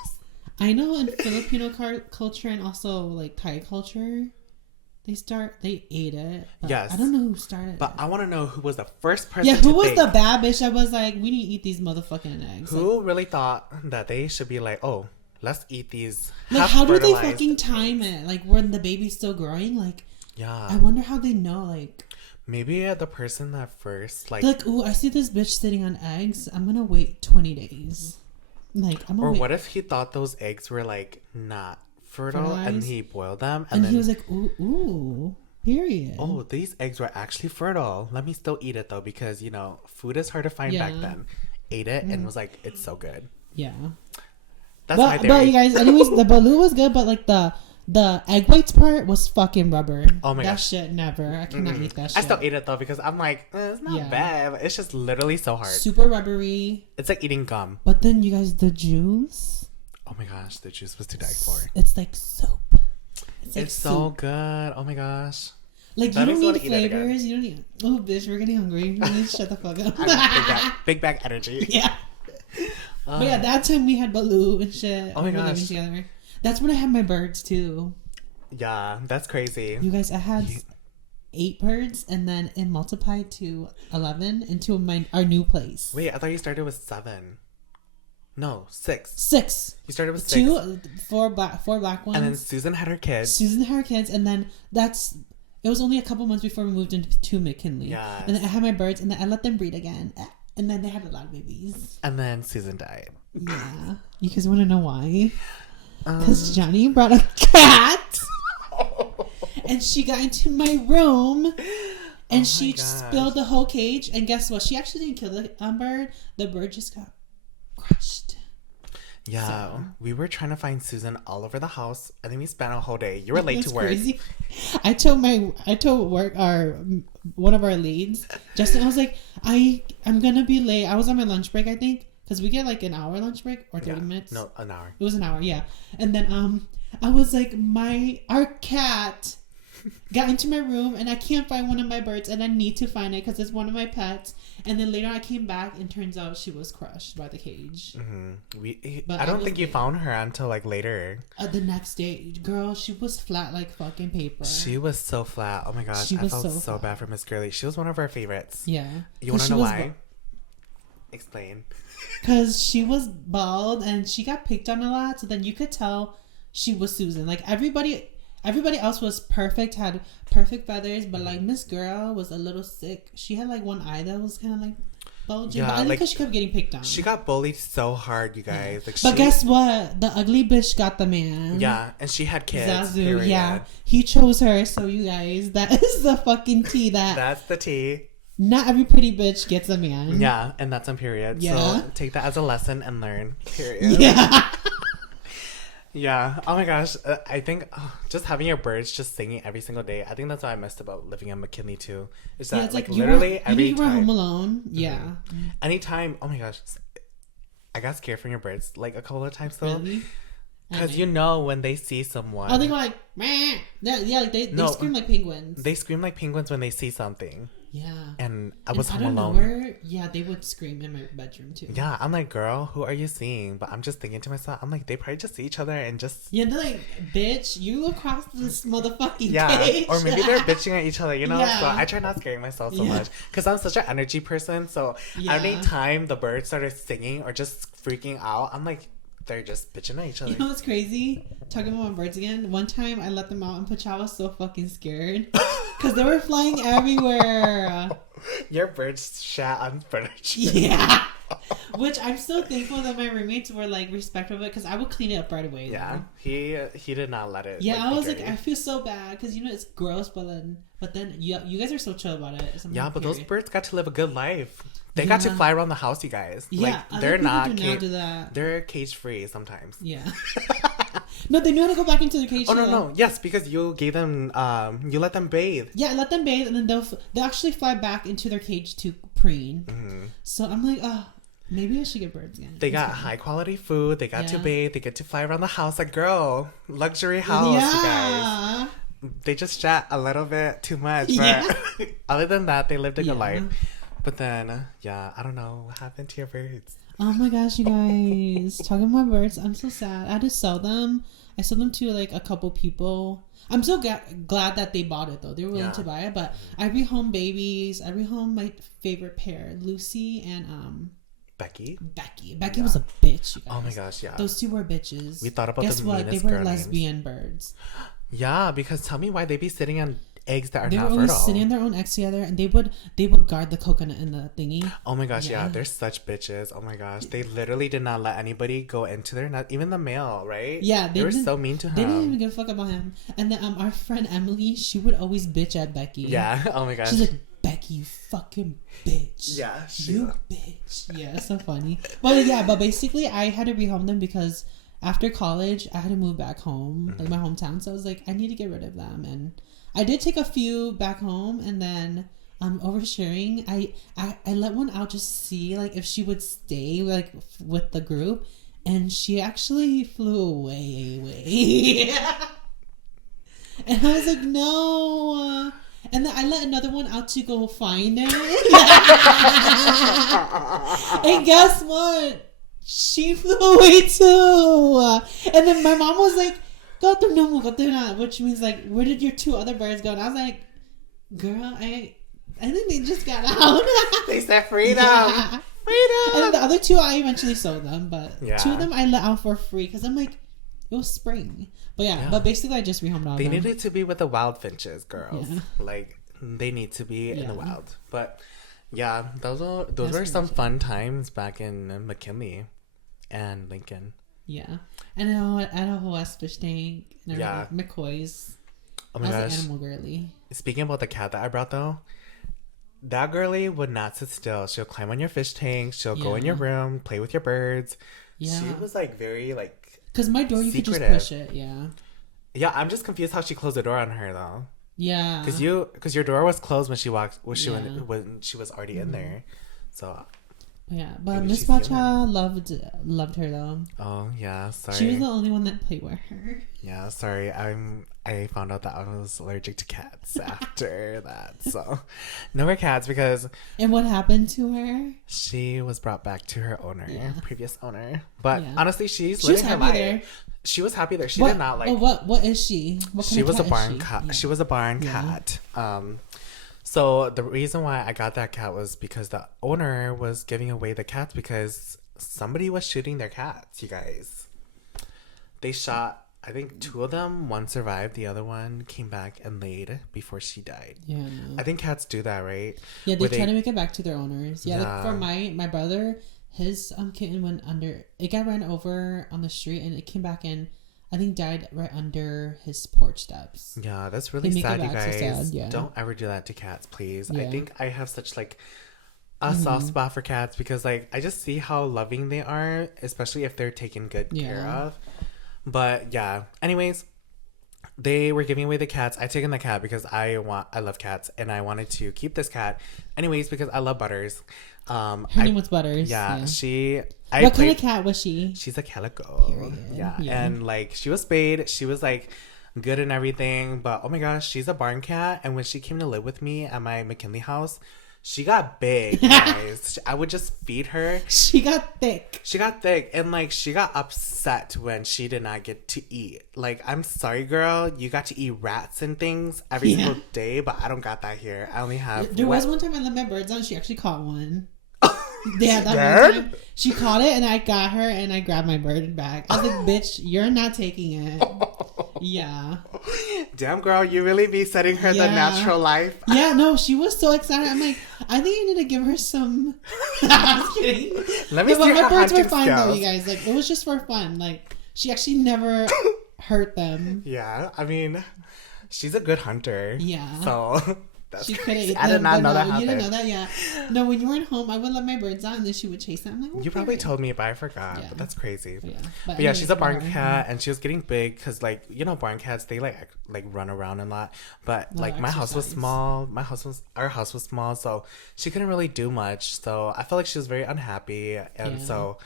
I know in Filipino culture and also like Thai culture, they ate it. Yes. I don't know who started. But I want to know who was the first person. Yeah, who was the bad bitch that was like, we need to eat these motherfucking eggs? Who really thought that they should be like, oh, let's eat these? Like, how do they fucking time it? Like, when the baby's still growing? Like, yeah. I wonder how they know. Like. Maybe the person that first, like... ooh, I see this bitch sitting on eggs. I'm gonna wait 20 days. Like, I'm gonna Or wait. what if he thought those eggs were, like, not fertile, and he boiled them, and then... he was like, ooh, period. Oh, these eggs were actually fertile. Let me still eat it, though, because, food is hard to find back then. Ate it, and was like, it's so good. Yeah. That's my theory. But, you guys, anyways, the Baloo was good, but, like, the egg whites part was fucking rubber. Oh my gosh. That shit, never. I cannot eat that shit. I still ate it though because I'm like, it's not bad. But it's just literally so hard. Super rubbery. It's like eating gum. But then you guys, the juice. Oh my gosh, the juice was to die for. It's like soap. It's so good. Oh my gosh. Like, you don't need flavors. You don't need... Oh, bitch, we're getting hungry. We need to shut the fuck up. Big bag energy. Yeah. But yeah, that time we had Baloo and shit. Oh my gosh. Together. That's when I had my birds too. Yeah, that's crazy. You guys, I had 8 birds, and then it multiplied to 11 into our new place. Wait, I thought you started with 7. No, 6. 6. You started with 6. 2, 4 black ones. And then Susan had her kids. And then it was only a couple months before we moved into McKinley. Yeah. And then I had my birds, and then I let them breed again. And then they had a lot of babies. And then Susan died. Yeah. You guys want to know why? Because Johnny brought a cat. And she got into my room. And she spilled the whole cage. And guess what? She actually didn't kill the bird. The bird just got crushed. Yeah. So. We were trying to find Susan all over the house. I think we spent a whole day. You were late to work. Crazy. I told one of our leads, Justin, I was like, I'm going to be late. I was on my lunch break, I think. Because we get like an hour lunch break or 30 minutes. No, an hour. It was an hour, yeah. And then I was like, our cat got into my room and I can't find one of my birds and I need to find it because it's one of my pets. And then later I came back and turns out she was crushed by the cage. Mm-hmm. I don't think you found her until like later. The next day, girl, she was flat like fucking paper. She was so flat. Oh my gosh, I felt so bad for Miss Girly. She was one of our favorites. Yeah. You want to know why? Explain. Because she was bald and she got picked on a lot, so then you could tell she was Susan. Like everybody else was perfect, had perfect feathers, but like Miss Girl was a little sick. She had like one eye that was kind of like bulging. Yeah, but I think because she kept getting picked on. She got bullied so hard, you guys. Yeah. But guess what? The ugly bitch got the man. Yeah, and she had kids. Zazu, period. Yeah, he chose her. So you guys, that is the fucking tea. That's the tea. Not every pretty bitch gets a man. Yeah, and that's on period. Yeah. So take that as a lesson and learn. Period. Yeah. Yeah. Oh my gosh. I think just having your birds just singing every single day. I think that's what I missed about living in McKinley too. Is that like literally every time. You were home alone. Yeah. Mm-hmm. Anytime. Oh my gosh. I got scared from your birds like a couple of times though. Really? Because when they see someone. Oh, they go like, meh. Yeah, like they scream like penguins. They scream like penguins when they see something. Yeah. And I was home alone. Nowhere, yeah, they would scream in my bedroom too. Yeah, I'm like, girl, who are you seeing? But I'm just thinking to myself, I'm like, they probably just see each other and just... Yeah, they're like, bitch, you across this motherfucking cage. Or maybe they're bitching at each other, you know? Yeah. So I try not scaring myself so much. Because I'm such an energy person. So every time the birds started singing or just freaking out, I'm like, they're just bitching at each other. You know what's crazy? Talking about birds again. One time I let them out and Pacha was so fucking scared. Because they were flying everywhere. Your birds shat on furniture. Yeah. Which I'm so thankful that my roommates were like respectful of it because I would clean it up right away. Yeah. Though. He did not let it. Yeah, I was like, I feel so bad because it's gross, but then you guys are so chill about it. Yeah, but those birds got to live a good life. They got to fly around the house, you guys. Yeah, like, they're not do that. They're cage free sometimes. Yeah. No, they knew how to go back into the cage. Oh no! Yes, because you gave them, you let them bathe. Yeah, I let them bathe, and then they'll actually fly back into their cage to preen. Mm-hmm. So I'm like, maybe I should get birds again. They got high quality food. They got to bathe. They get to fly around the house. Like, girl, luxury house, you guys. They just chat a little bit too much, but other than that, they lived a good life. But then, I don't know what happened to your birds. Oh my gosh, you guys. Talking about birds, I'm so sad. I had to sell them. I sold them to like a couple people. I'm so glad that they bought it though. They were willing to buy it. But I rehome babies. I rehome my favorite pair, Lucy and Becky. Becky was a bitch, you guys. Oh my gosh, yeah. Those two were bitches. We thought about Guess the what? meanest They were girl lesbian names. Birds. Yeah, because tell me why they be sitting on eggs that are not fertile. They were always sitting on their own eggs together, and they would guard the coconut in the thingy. Oh my gosh, yeah, they're such bitches. Oh my gosh, they literally did not let anybody go into their nut, even the male, right? Yeah, they were so mean to him. They didn't even give a fuck about him. And then our friend Emily, she would always bitch at Becky. Yeah. Oh my gosh. She's like, Becky, you fucking bitch. Yeah, you bitch. Yeah, it's so funny. But basically, I had to rehome them because after college, I had to move back home, like my hometown. So I was like, I need to get rid of them, and I did take a few back home, and then oversharing. I let one out just see like if she would stay like with the group, and she actually flew away. And I was like, no. And then I let another one out to go find it. And guess what? She flew away too. And then my mom was like, go through no, which means like, where did your two other birds go? And I was like, girl, I think they just got out. They said freedom. Yeah. Freedom. And then the other two, I eventually sold them, but two of them I let out for free because I'm like, it was spring. But but basically I just rehomed all of them. They needed to be with the wild finches, girls. Yeah. Like, they need to be in the wild. But yeah, those were some fun times back in McKinley and Lincoln. Yeah. And at a West fish tank and McCoy's. Oh my gosh. I was an animal girly. Speaking about the cat that I brought though, that girly would not sit still. She'll climb on your fish tank. She'll go in your room, play with your birds. Yeah. She was like very like, because my door, you could just push it, Yeah, I'm just confused how she closed the door on her though. Yeah. Because your door was closed when she walked, when she was already in there. So. Yeah, but Miss Bacha loved her though. Oh yeah, sorry. She was the only one that played with her. Yeah, sorry. I found out that I was allergic to cats after that. So no more cats because. And what happened to her? She was brought back to her owner, previous owner. But honestly, she's living her life. There. She was happy there. She did not like. What is she? What kind she of was cat a barn is she? cat. Yeah. She was a barn cat. So the reason why I got that cat was because the owner was giving away the cats because somebody was shooting their cats, you guys. They shot, I think, 2 of them. One survived. The other one came back and laid before she died. Yeah. I think cats do that, right? Yeah, they try to make it back to their owners. Yeah, like for my brother, his kitten went under. It got ran over on the street and it came back and I think died right under his porch steps. Yeah, that's really sad, you guys. So sad, yeah. Don't ever do that to cats, please. Yeah. I think I have such like a soft spot for cats because like I just see how loving they are, especially if they're taken good care of. But yeah, anyways, they were giving away the cats. I taken the cat because I love cats and I wanted to keep this cat. Anyways, because I love Butters. Her name was Butters. Yeah, what kind of cat was she? She's a calico. Yeah, and like she was spayed. She was like good and everything. But oh my gosh, she's a barn cat. And when she came to live with me at my McKinley house, she got big, guys. I would just feed her. She got thick. She got thick. And, like, she got upset when she did not get to eat. Like, I'm sorry, girl. You got to eat rats and things every single day, but I don't got that here. I only have... There was one time I let my birds on. She actually caught one. Yeah, that one time. She caught it, and I got her, and I grabbed my bird back. I was like, bitch, you're not taking it. Yeah. Damn, girl, you really be setting her the natural life. Yeah, no, she was so excited. I'm like, I think you need to give her some... I was kidding. Let me see my birds were fine, skills. though, you guys. Like, it was just for fun. Like, she actually never hurt them. Yeah, I mean, she's a good hunter. Yeah. So... That's she could have. I did not know that happened. You didn't know that, yeah. No, when you weren't home, I would let my birds out, and then she would chase them. I'm like, okay. You probably told me, but I forgot. Yeah. But that's crazy. Yeah, but yeah, she's a barn cat, and she was getting big because, like, you know, barn cats, they like run around a lot. But like, my house was small. Our house was small, so she couldn't really do much. So I felt like she was very unhappy, and so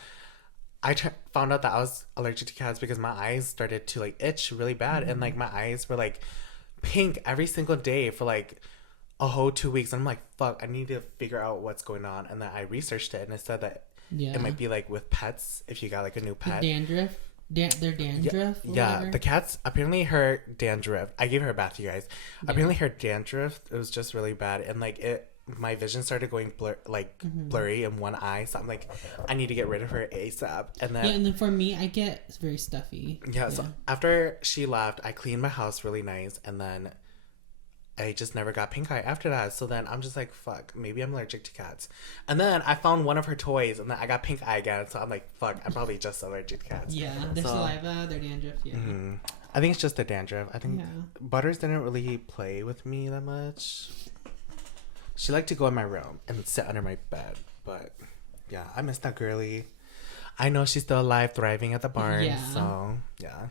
I found out that I was allergic to cats because my eyes started to like itch really bad, and like my eyes were like pink every single day for like a whole 2 weeks. And I'm like, fuck, I need to figure out what's going on. And then I researched it, and it said that it might be like with pets if you got like a new pet. Dandruff? Their dandruff? Yeah, the cats, apparently her dandruff, I gave her a bath, you guys. Apparently her dandruff, it was just really bad. And like my vision started going blurry in one eye. So I'm like, I need to get rid of her ASAP. And then and then for me, I get very stuffy. Yeah, so after she left, I cleaned my house really nice, and then I just never got pink eye after that. So then I'm just like, fuck, maybe I'm allergic to cats. And then I found one of her toys, and then I got pink eye again. So I'm like, fuck, I'm probably just allergic to cats. Yeah, their saliva, their dandruff, I think it's just the dandruff. I think Butters didn't really play with me that much. She liked to go in my room and sit under my bed. But yeah, I miss that girly. I know she's still alive, thriving at the barn. Yeah. So, yeah.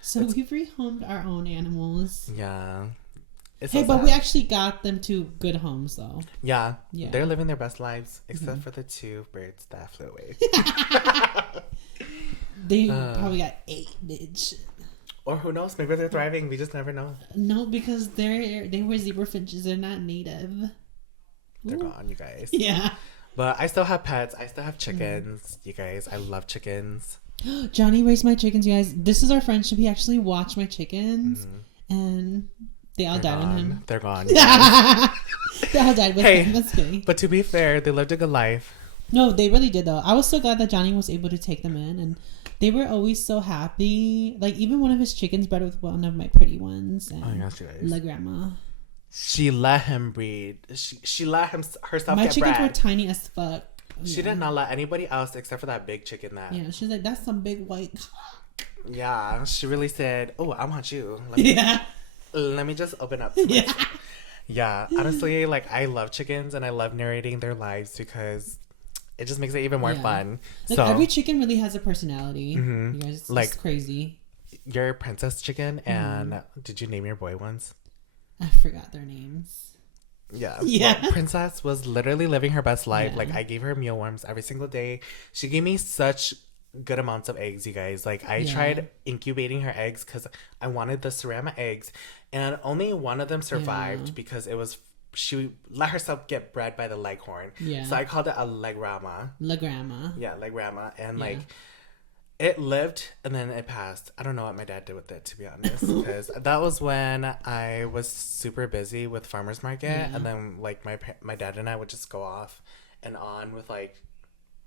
So we've rehomed our own animals. Yeah. But we actually got them to good homes, though. Yeah. They're living their best lives, except for the 2 birds that flew away. They probably got 8, bitch. Or who knows? Maybe they're thriving. We just never know. No, because they were zebra finches. They're not native. They're gone, you guys. Yeah. But I still have pets. I still have chickens, you guys. I love chickens. Johnny raised my chickens, you guys. This is our friendship. He actually watched my chickens, and they all died on him. They're gone. They all died with him. That's kidding. But to be fair, they lived a good life. No, they really did, though. I was so glad that Johnny was able to take them in, and they were always so happy. Like, even one of his chickens bred with one of my pretty ones. And oh my gosh, you guys. La Grandma. She let him breed. She let herself get bred. My chickens were tiny as fuck. She did not let anybody else except for that big chicken that... Yeah, she's like, that's some big white... Yeah, she really said, oh, I want you. Let me just open up. Yeah, honestly, like, I love chickens, and I love narrating their lives because it just makes it even more fun. Like, so every chicken really has a personality. You guys, it's crazy. Your princess chicken, and did you name your boy ones? I forgot their names. Yeah. Well, Princess was literally living her best life. Like, I gave her mealworms every single day. She gave me such good amounts of eggs, you guys. Like, I tried incubating her eggs because I wanted the ceramic eggs, and only one of them survived because it was... She let herself get bred by the leghorn. Yeah. So I called it a legrama. Legrama. Yeah, legrama. And like, it lived and then it passed. I don't know what my dad did with it, to be honest. Because that was when I was super busy with farmer's market. Yeah. And then like my dad and I would just go off and on with like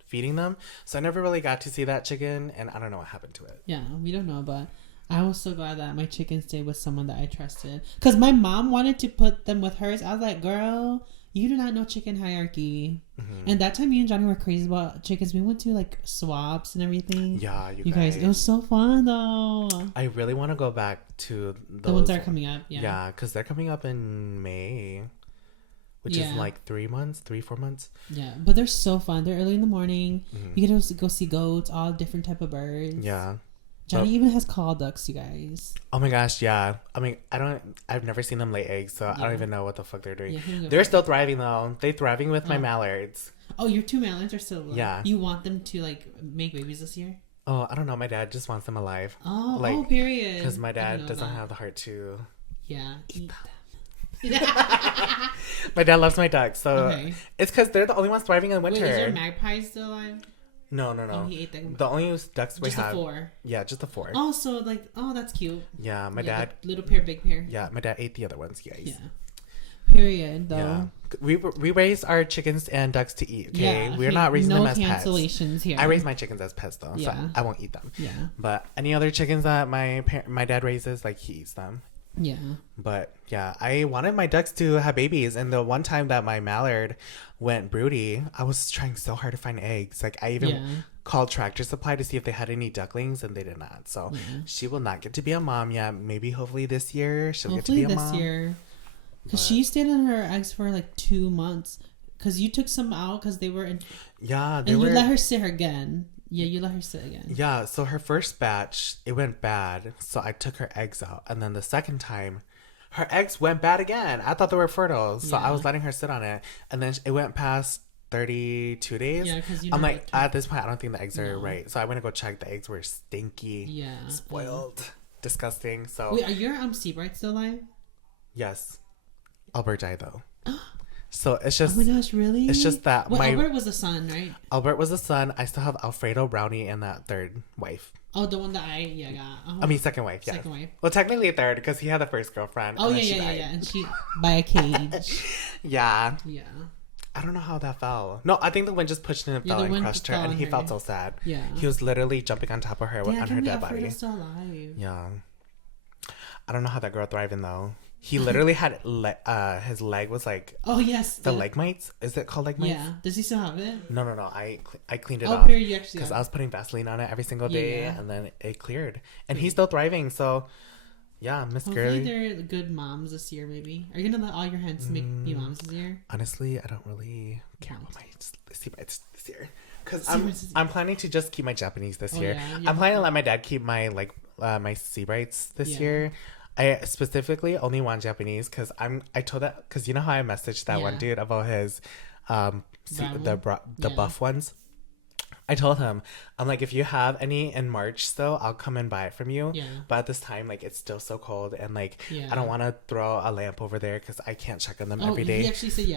feeding them. So I never really got to see that chicken. And I don't know what happened to it. Yeah, we don't know, but... I was so glad that my chicken stayed with someone that I trusted. Because my mom wanted to put them with hers. I was like, girl, you do not know chicken hierarchy. And that time me and Johnny were crazy about chickens. We went to like swaps and everything. Yeah, you guys. It was so fun though. I really want to go back to those. The ones that are coming up. Yeah, because they're coming up in May. Which is like 4 months. Yeah, but they're so fun. They're early in the morning. You get to go see goats, all different type of birds. Yeah. Johnny even has call ducks, you guys. Oh my gosh, yeah. I mean, I've never seen them lay eggs, so I don't even know what the fuck they're doing. They're still thriving though. They're thriving with my mallards. Oh, your 2 mallards are still alive. Yeah. You want them to like make babies this year? Oh, I don't know. My dad just wants them alive. Oh, like, period. Because my dad doesn't have the heart to. Yeah, eat them. My dad loves my ducks, so it's because they're the only ones thriving in winter. Wait, is your magpie still alive? No. Oh, he ate them. The only ducks we have. Just the 4. Yeah, just the 4. Oh, so like, that's cute. Yeah, my dad. Little pair, big pair. Yeah, my dad ate the other ones, guys. Yeah. Period. Though. Yeah. We raise our chickens and ducks to eat. Okay, we're not raising them as pets. No cancellations here. I raise my chickens as pets though, so I won't eat them. Yeah. But any other chickens that my dad raises, like he eats them. Yeah. But yeah, I wanted my ducks to have babies, and the one time that my mallard went broody, I was trying so hard to find eggs. Like I even called Tractor Supply to see if they had any ducklings, and they did not. So she will not get to be a mom yet. Maybe hopefully this year she'll get to be a mom. Hopefully this year. Because she stayed on her eggs for like 2 months. Because you took some out because they were in. Yeah, you let her sit again. Yeah, you let her sit again. Yeah, so her first batch, it went bad. So I took her eggs out. And then the second time, her eggs went bad again. I thought they were fertile. So I was letting her sit on it. And then it went past 32 days. Yeah, because I'm like, at this point, I don't think the eggs are right. So I went to go check. The eggs were stinky. Yeah. Spoiled. Disgusting. So. Wait, are your sea brights still alive? Yes. Albert died though. So it's just. Oh my gosh, really? It's just that Albert was the son, right? Albert was the son. I still have Alfredo, Brownie, and that third wife. Oh, the one that I got. Oh. I mean, second wife. Yeah. Second wife. Well, technically third because he had the first girlfriend. Oh yeah. And she by a cage. Yeah. Yeah. I don't know how that fell. No, I think the wind just pushed in and fell and crushed her, and he felt so sad. Yeah. He was literally jumping on top of her on her dead body. Still alive. Yeah. I don't know how that girl thriving though. He literally had his leg was like the leg mites. Is it called leg mites? Yeah. Does he still have it? No. I cleaned it off because I was putting Vaseline on it every single day, and then it cleared. And he's still thriving. So yeah, Miss Girly. Hopefully they're good moms this year. Maybe are you gonna let all your hens be moms this year? Honestly, I don't really care about my sea bites this year because I'm planning to just keep my Japanese this year. Yeah, I'm planning to let my dad keep my my sea bites this year. I specifically only want Japanese because I told that because you know how I messaged that one dude about his the buff ones. I told him, I'm like, if you have any in March still, I'll come and buy it from you. Yeah. But at this time, like, it's still so cold, and like, I don't want to throw a lamp over there because I can't check on them every day. He actually said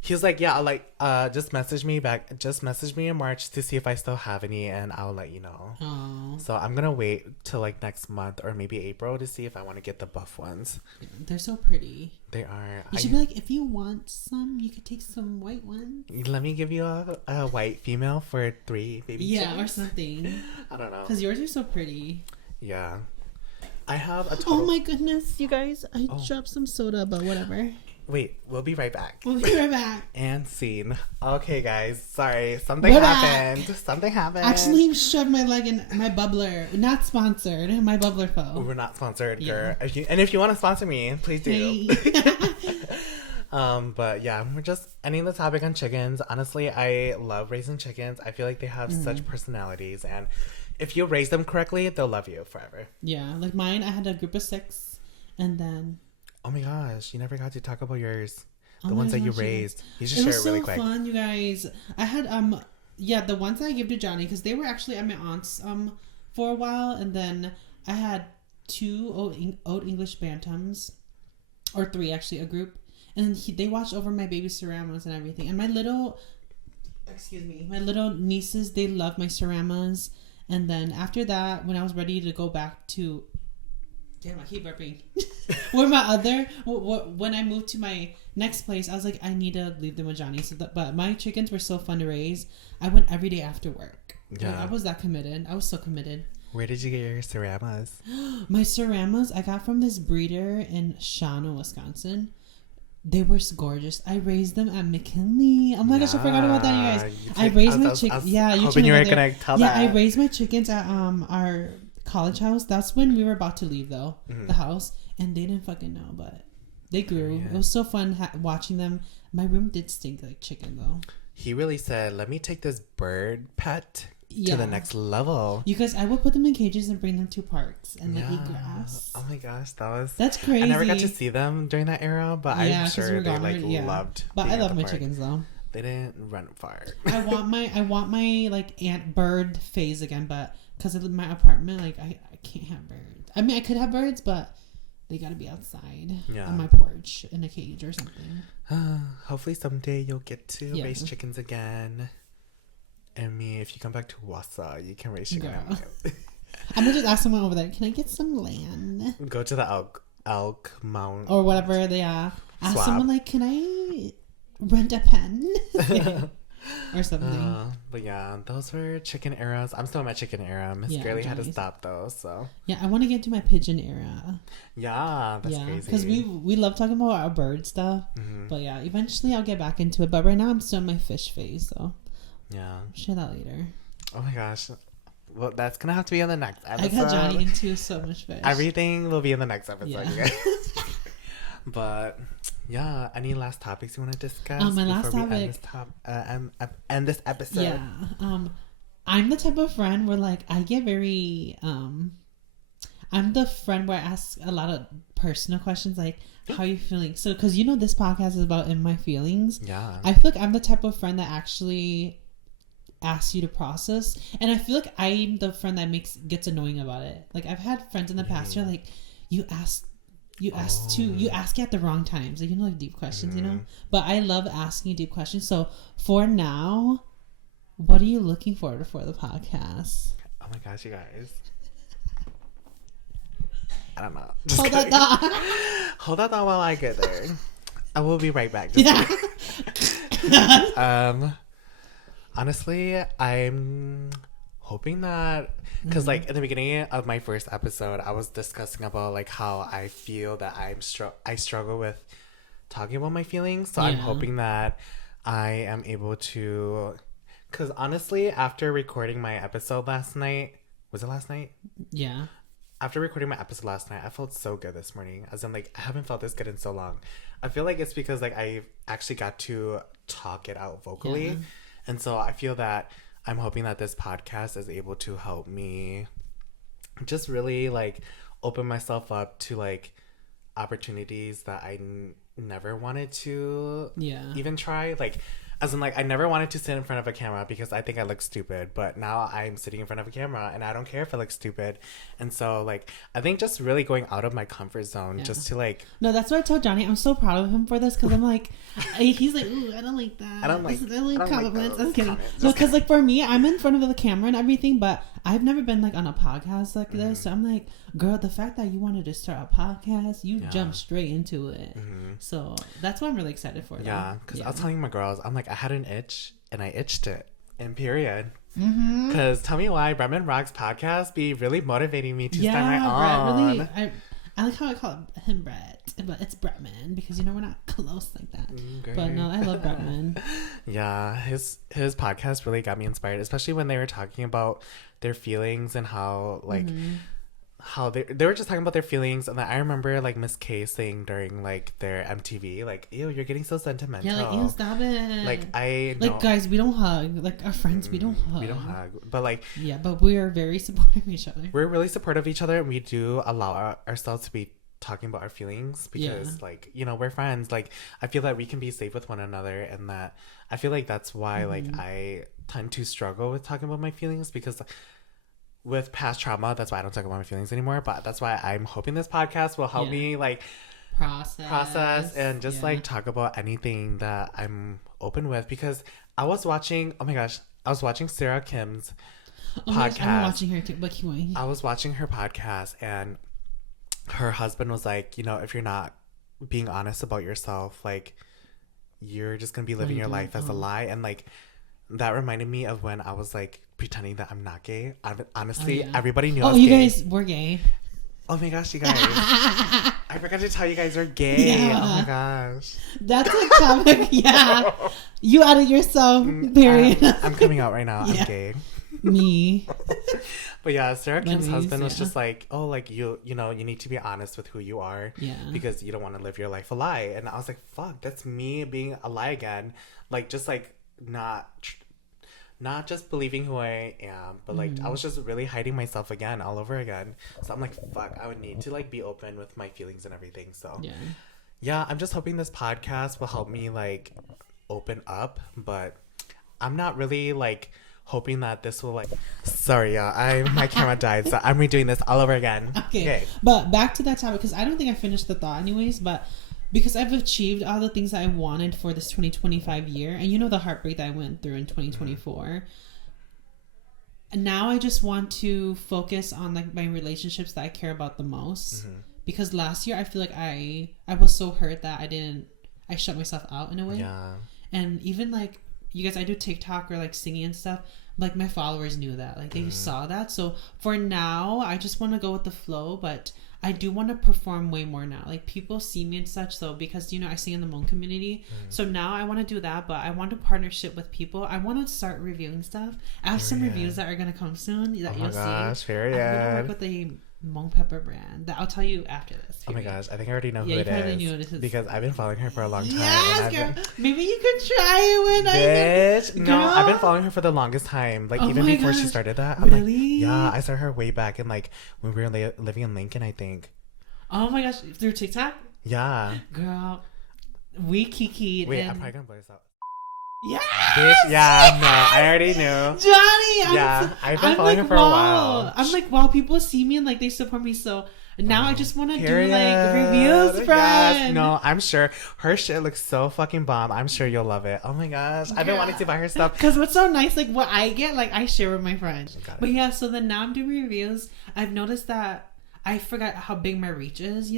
He was like, yeah, just message me back. Just message me in March to see if I still have any, and I'll let you know. Oh. So I'm gonna wait till like next month or maybe April to see if I want to get the buff ones. They're so pretty. They are. You should be like, if you want some, you could take some white ones. Let me give you a white female for 3 baby. Yeah, chicks. Or something. I don't know. Because yours are so pretty. Yeah. I have a total... Oh my goodness, you guys! I dropped some soda, but whatever. Wait, we'll be right back. We'll be right back. And scene. Okay, guys. Sorry. Something happened. Something happened. Actually, shoved my leg in my bubbler. Not sponsored. My bubbler fell. We're not sponsored, girl. If you want to sponsor me, please do. Hey. But yeah, we're just ending the topic on chickens. Honestly, I love raising chickens. I feel like they have such personalities. And if you raise them correctly, they'll love you forever. Yeah. Like mine, I had a group of 6. And then... Oh my gosh, you never got to talk about yours. The ones that you raised. You should share it really quick. It was so fun, you guys. I had the ones that I gave to Johnny because they were actually at my aunt's for a while, and then I had 2 old English bantams, or 3 actually, a group, and they watched over my baby Seramas and everything. And my little nieces, they love my Seramas. And then after that, when I was ready to go back to damn, I keep burping. When I moved to my next place, I was like, I need to leave them with Johnny. But my chickens were so fun to raise. I went every day after work. Yeah. Like, I was that committed. I was so committed. Where did you get your Seramas? My Seramas, I got from this breeder in Shawano, Wisconsin. They were gorgeous. I raised them at McKinley. Oh my gosh, I forgot about that, you guys. I raised my chickens. Yeah, you hoping you were gonna tell that. Yeah, I raised my chickens at our college house. That's when we were about to leave though, the house, and they didn't fucking know, but they grew. It was so fun watching them. My room did stink like chicken though. He really said, let me take this bird pet to the next level. You guys, I would put them in cages and bring them to parks and they eat grass. Oh my gosh, that's crazy. I never got to see them during that era, but I'm sure they loved. But I love my chickens though. They didn't run far. I want my like ant bird phase again, but because of my apartment, like I can't have birds. I mean, I could have birds, but they gotta be outside on my porch in a cage or something. Hopefully someday you'll get to raise chickens again. And me, if you come back to Wausau, you can raise chickens. I'm gonna just ask someone over there, can I get some land? Go to the elk mount or whatever they are. Ask someone like, can I rent a pen? Or something. But yeah, those were chicken eras. I'm still in my chicken era. Miss Girly had to stop though, so yeah, I want to get to my pigeon era. Yeah, that's crazy. Because we love talking about our bird stuff. But yeah, eventually I'll get back into it. But right now I'm still in my fish phase, so yeah, I'll share that later. Oh my gosh. Well, that's gonna have to be on the next episode. I got Johnny into so much fish. Everything will be in the next episode, you guys. But yeah, any last topics you want to discuss? My last topic. End this episode. Yeah. I'm the type of friend where like I get very I'm the friend where I ask a lot of personal questions like, how are you feeling? So because this podcast is about in my feelings. Yeah. I feel like I'm the type of friend that actually asks you to process, and I feel like I'm the friend that gets annoying about it. Like I've had friends in the past who are like, you ask at the wrong times, like like deep questions, But I love asking deep questions. So for now, what are you looking forward for the podcast? Oh my gosh, you guys! I don't know. Hold that thought. Hold that thought while I get there. I will be right back. Honestly, I'm hoping that, because like in the beginning of my first episode, I was discussing about like how I feel that I struggle with talking about my feelings. So I'm hoping that I am able to, because honestly, after recording my episode last night, was it last night? Yeah. After recording my episode last night, I felt so good this morning. As in, like, I haven't felt this good in so long. I feel like it's because like I actually got to talk it out vocally. Yeah. And so I feel that I'm hoping that this podcast is able to help me just really like open myself up to like opportunities that I never wanted to even try. Like, as in, like, I never wanted to sit in front of a camera because I think I look stupid. But now I'm sitting in front of a camera and I don't care if I look stupid. And so, like, I think just really going out of my comfort zone just to, like... No, that's what I told Johnny. I'm so proud of him for this because I'm like... he's like, ooh, I don't like that. I don't like compliments. I'm kidding. No, because, like, for me, I'm in front of the camera and everything, but I've never been, like, on a podcast like this. So I'm like, girl, the fact that you wanted to start a podcast, you jumped straight into it. So that's what I'm really excited for. Yeah, because I was telling my girls, I'm like, I had an itch and I itched it. And period. Because tell me why Bremen Rock's podcast be really motivating me to start my own. Really, I like how I call him Brett, but it's Bretman because we're not close like that. But no, I love Bretman. Yeah, his podcast really got me inspired, especially when they were talking about their feelings and how like how they were just talking about their feelings. And I remember like Miss K saying during like their MTV, like, ew, you're getting so sentimental. Yeah, like, ew, stop it. Like guys, we don't hug. Like our friends, we don't hug. We don't hug. But like, yeah, but we are very supportive of each other. We're really supportive of each other, and we do allow ourselves to be talking about our feelings because like, we're friends. Like, I feel that we can be safe with one another, and that I feel like that's why like I tend to struggle with talking about my feelings, because with past trauma, that's why I don't talk about my feelings anymore. But that's why I'm hoping this podcast will help me like process and just like talk about anything that I'm open with. Because I was watching Sarah Kim's podcast. I'm watching her too, but keep going. I was watching her podcast, and her husband was like, if you're not being honest about yourself, like, you're just gonna be living your life as a lie. And like, that reminded me of when I was like pretending that I'm not gay. Honestly, everybody knew I was gay. You guys were gay. Oh my gosh, you guys. I forgot to tell you guys we're gay. Yeah. Oh my gosh. That's a topic. Yeah. You outed yourself, period. I'm coming out right now. I'm gay. Me. But yeah, Sarah Kim's husband was just like, oh, like, you need to be honest with who you are. Yeah. Because you don't want to live your life a lie. And I was like, fuck, that's me being a lie again. Like, just like, not just believing who I am, but like I was just really hiding myself again, all over again. So I'm like, fuck, I would need to like be open with my feelings and everything. So yeah, I'm just hoping this podcast will help me like open up, but I'm not really like hoping that this will like. Sorry, y'all. My camera died, so I'm redoing this all over again. Okay. But back to that topic, because I don't think I finished the thought anyways, but because I've achieved all the things that I wanted for this 2025 year, and you know the heartbreak that I went through in 2024. And now I just want to focus on like my relationships that I care about the most. Because last year I feel like I was so hurt that I shut myself out in a way. Yeah. And even like you guys, I do TikTok or like singing and stuff. Like my followers knew that, like they saw that. So for now, I just want to go with the flow, but I do want to perform way more now. Like people see me and such, so because I sing in the Hmong community. So now I want to do that, but I want to partnership with people. I want to start reviewing stuff. I have some reviews that are gonna come soon that you'll see. I'm gonna work with the Hmong pepper brand that I'll tell you after this. Period. Oh my gosh, I think I already know who it is. Because I've been following her for a long time. Yes, girl. Maybe you could try it when Bitch, no, I've been following her for the longest time. Like even before she started that. I'm like, yeah, I saw her way back in like when we were living in Lincoln, I think. Oh my gosh, through TikTok? Yeah. Girl, we kikied. Wait, I'm probably gonna blow this out. Yeah. Bitch, yeah, no, I already knew. JOHNNIE, I've been following her for a while. I'm like, wow, people see me and like they support me, so now I just want to do like reviews, friend. Yes. No, I'm sure her shit looks so fucking bomb. I'm sure you'll love it. Oh my gosh, I've been wanting to buy her stuff. Because what's so nice, like what I get, like I share with my friends. But yeah, so then now I'm doing reviews. I've noticed that I forgot how big my reach is,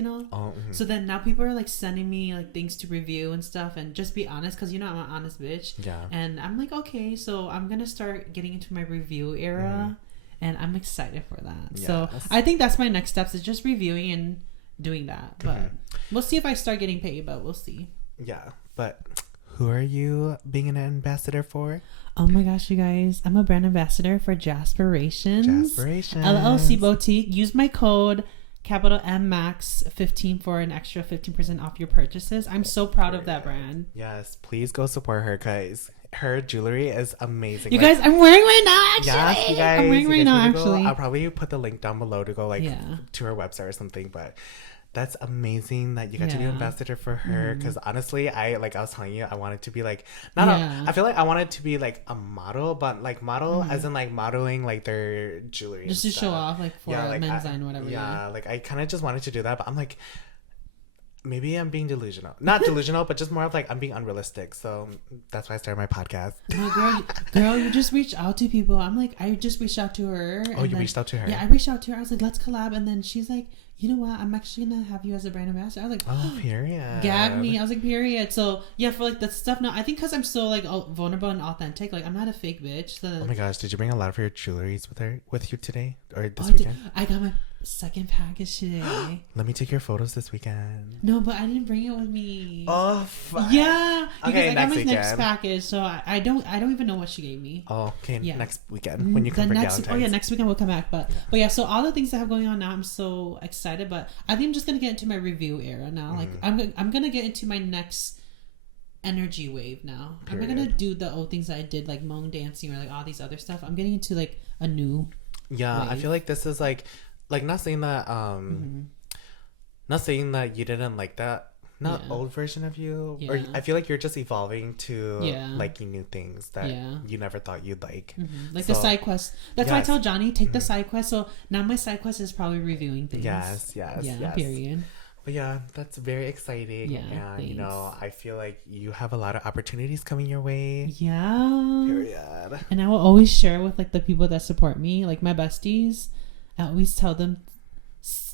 So then now people are like sending me like things to review and stuff, and just be honest, because I'm an honest bitch. Yeah. And I'm like, okay, so I'm gonna start getting into my review era, and I'm excited for that. Yes. So I think that's my next steps, is just reviewing and doing that. But we'll see if I start getting paid, but we'll see. Yeah, but who are you being an ambassador for? Oh my gosh, you guys. I'm a brand ambassador for Jaspirations. LLC Boutique. Use my code capital MMAX15 for an extra 15% off your purchases. I'm so proud of that brand. Yes, please go support her because her jewelry is amazing. You guys, I'm wearing right now, actually. Yes, you guys. I'm wearing right now, actually. I'll probably put the link down below to go to her website or something, but that's amazing that you got to be an ambassador for her. Because honestly, I was telling you, I wanted to be like, I feel like I wanted to be like a model, but like model as in like modeling like their jewelry. Just to show off like for men's and whatever. Yeah, like I kind of just wanted to do that, but I'm like, maybe I'm being delusional. Not delusional, but just more of like I'm being unrealistic. So that's why I started my podcast. Oh, girl, you just reached out to people. I'm like, I just reached out to her. Oh, you reached out to her? Yeah, I reached out to her. I was like, let's collab. And then she's like, you know what? I'm actually going to have you as a brand ambassador. I was like, oh, period. Gag me. I was like, period. So yeah, for like the stuff now, I think because I'm so like vulnerable and authentic, like I'm not a fake bitch. So, oh my gosh, did you bring a lot of your jewelries with you today or this weekend? I got my second package today. Let me take your photos this weekend. No, but I didn't bring it with me. Oh, fuck. Yeah, because okay, I got my next package, so I don't even know what she gave me. Oh, okay, next weekend when you come for Valentine's. Oh yeah, next weekend we'll come back. But yeah, so all the things I have going on now, I'm so excited. But I think I'm just gonna get into my review era now. Like I'm gonna get into my next energy wave now. Period. I'm not gonna do the old things that I did, like Hmong dancing or like all these other stuff. I'm getting into like a new wave. I feel like this is like not saying that not saying that you didn't like that old version of you, or I feel like you're just evolving to liking new things that you never thought you'd like, like the side quest. That's why I tell JOHNNIE, take the side quest. So now my side quest is probably reviewing things. Yes. Period. But yeah, that's very exciting. And thanks. I feel like you have a lot of opportunities coming your way. Yeah. Period. And I will always share with like the people that support me, like my besties. I always tell them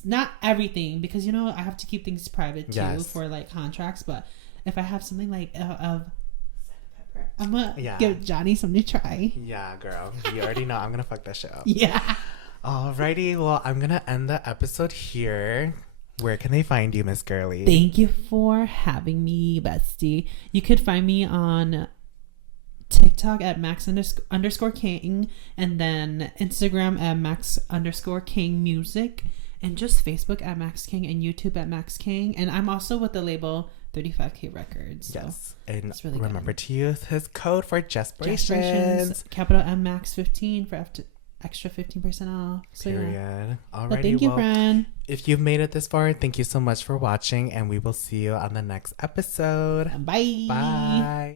not everything, because I have to keep things private too for like contracts. But if I have something like of pepper, I'm gonna give JOHNNIE something to try. Yeah, girl, you already know I'm gonna fuck that shit up. Yeah. Alrighty, well, I'm gonna end the episode here. Where can they find you, Miss Girly? Thank you for having me, bestie. You could find me on TikTok at Max_King, and then Instagram at Max_KhangMusic, and just Facebook at MaxKhang, and YouTube at MaxKhang. And I'm also with the label 35K Records. So yes, and really remember to use his code for Jaspirations. Capital MMAX15 for extra 15% off. So period. Alrighty, but thank you, friend. If you've made it this far, thank you so much for watching, and we will see you on the next episode. Bye. Bye.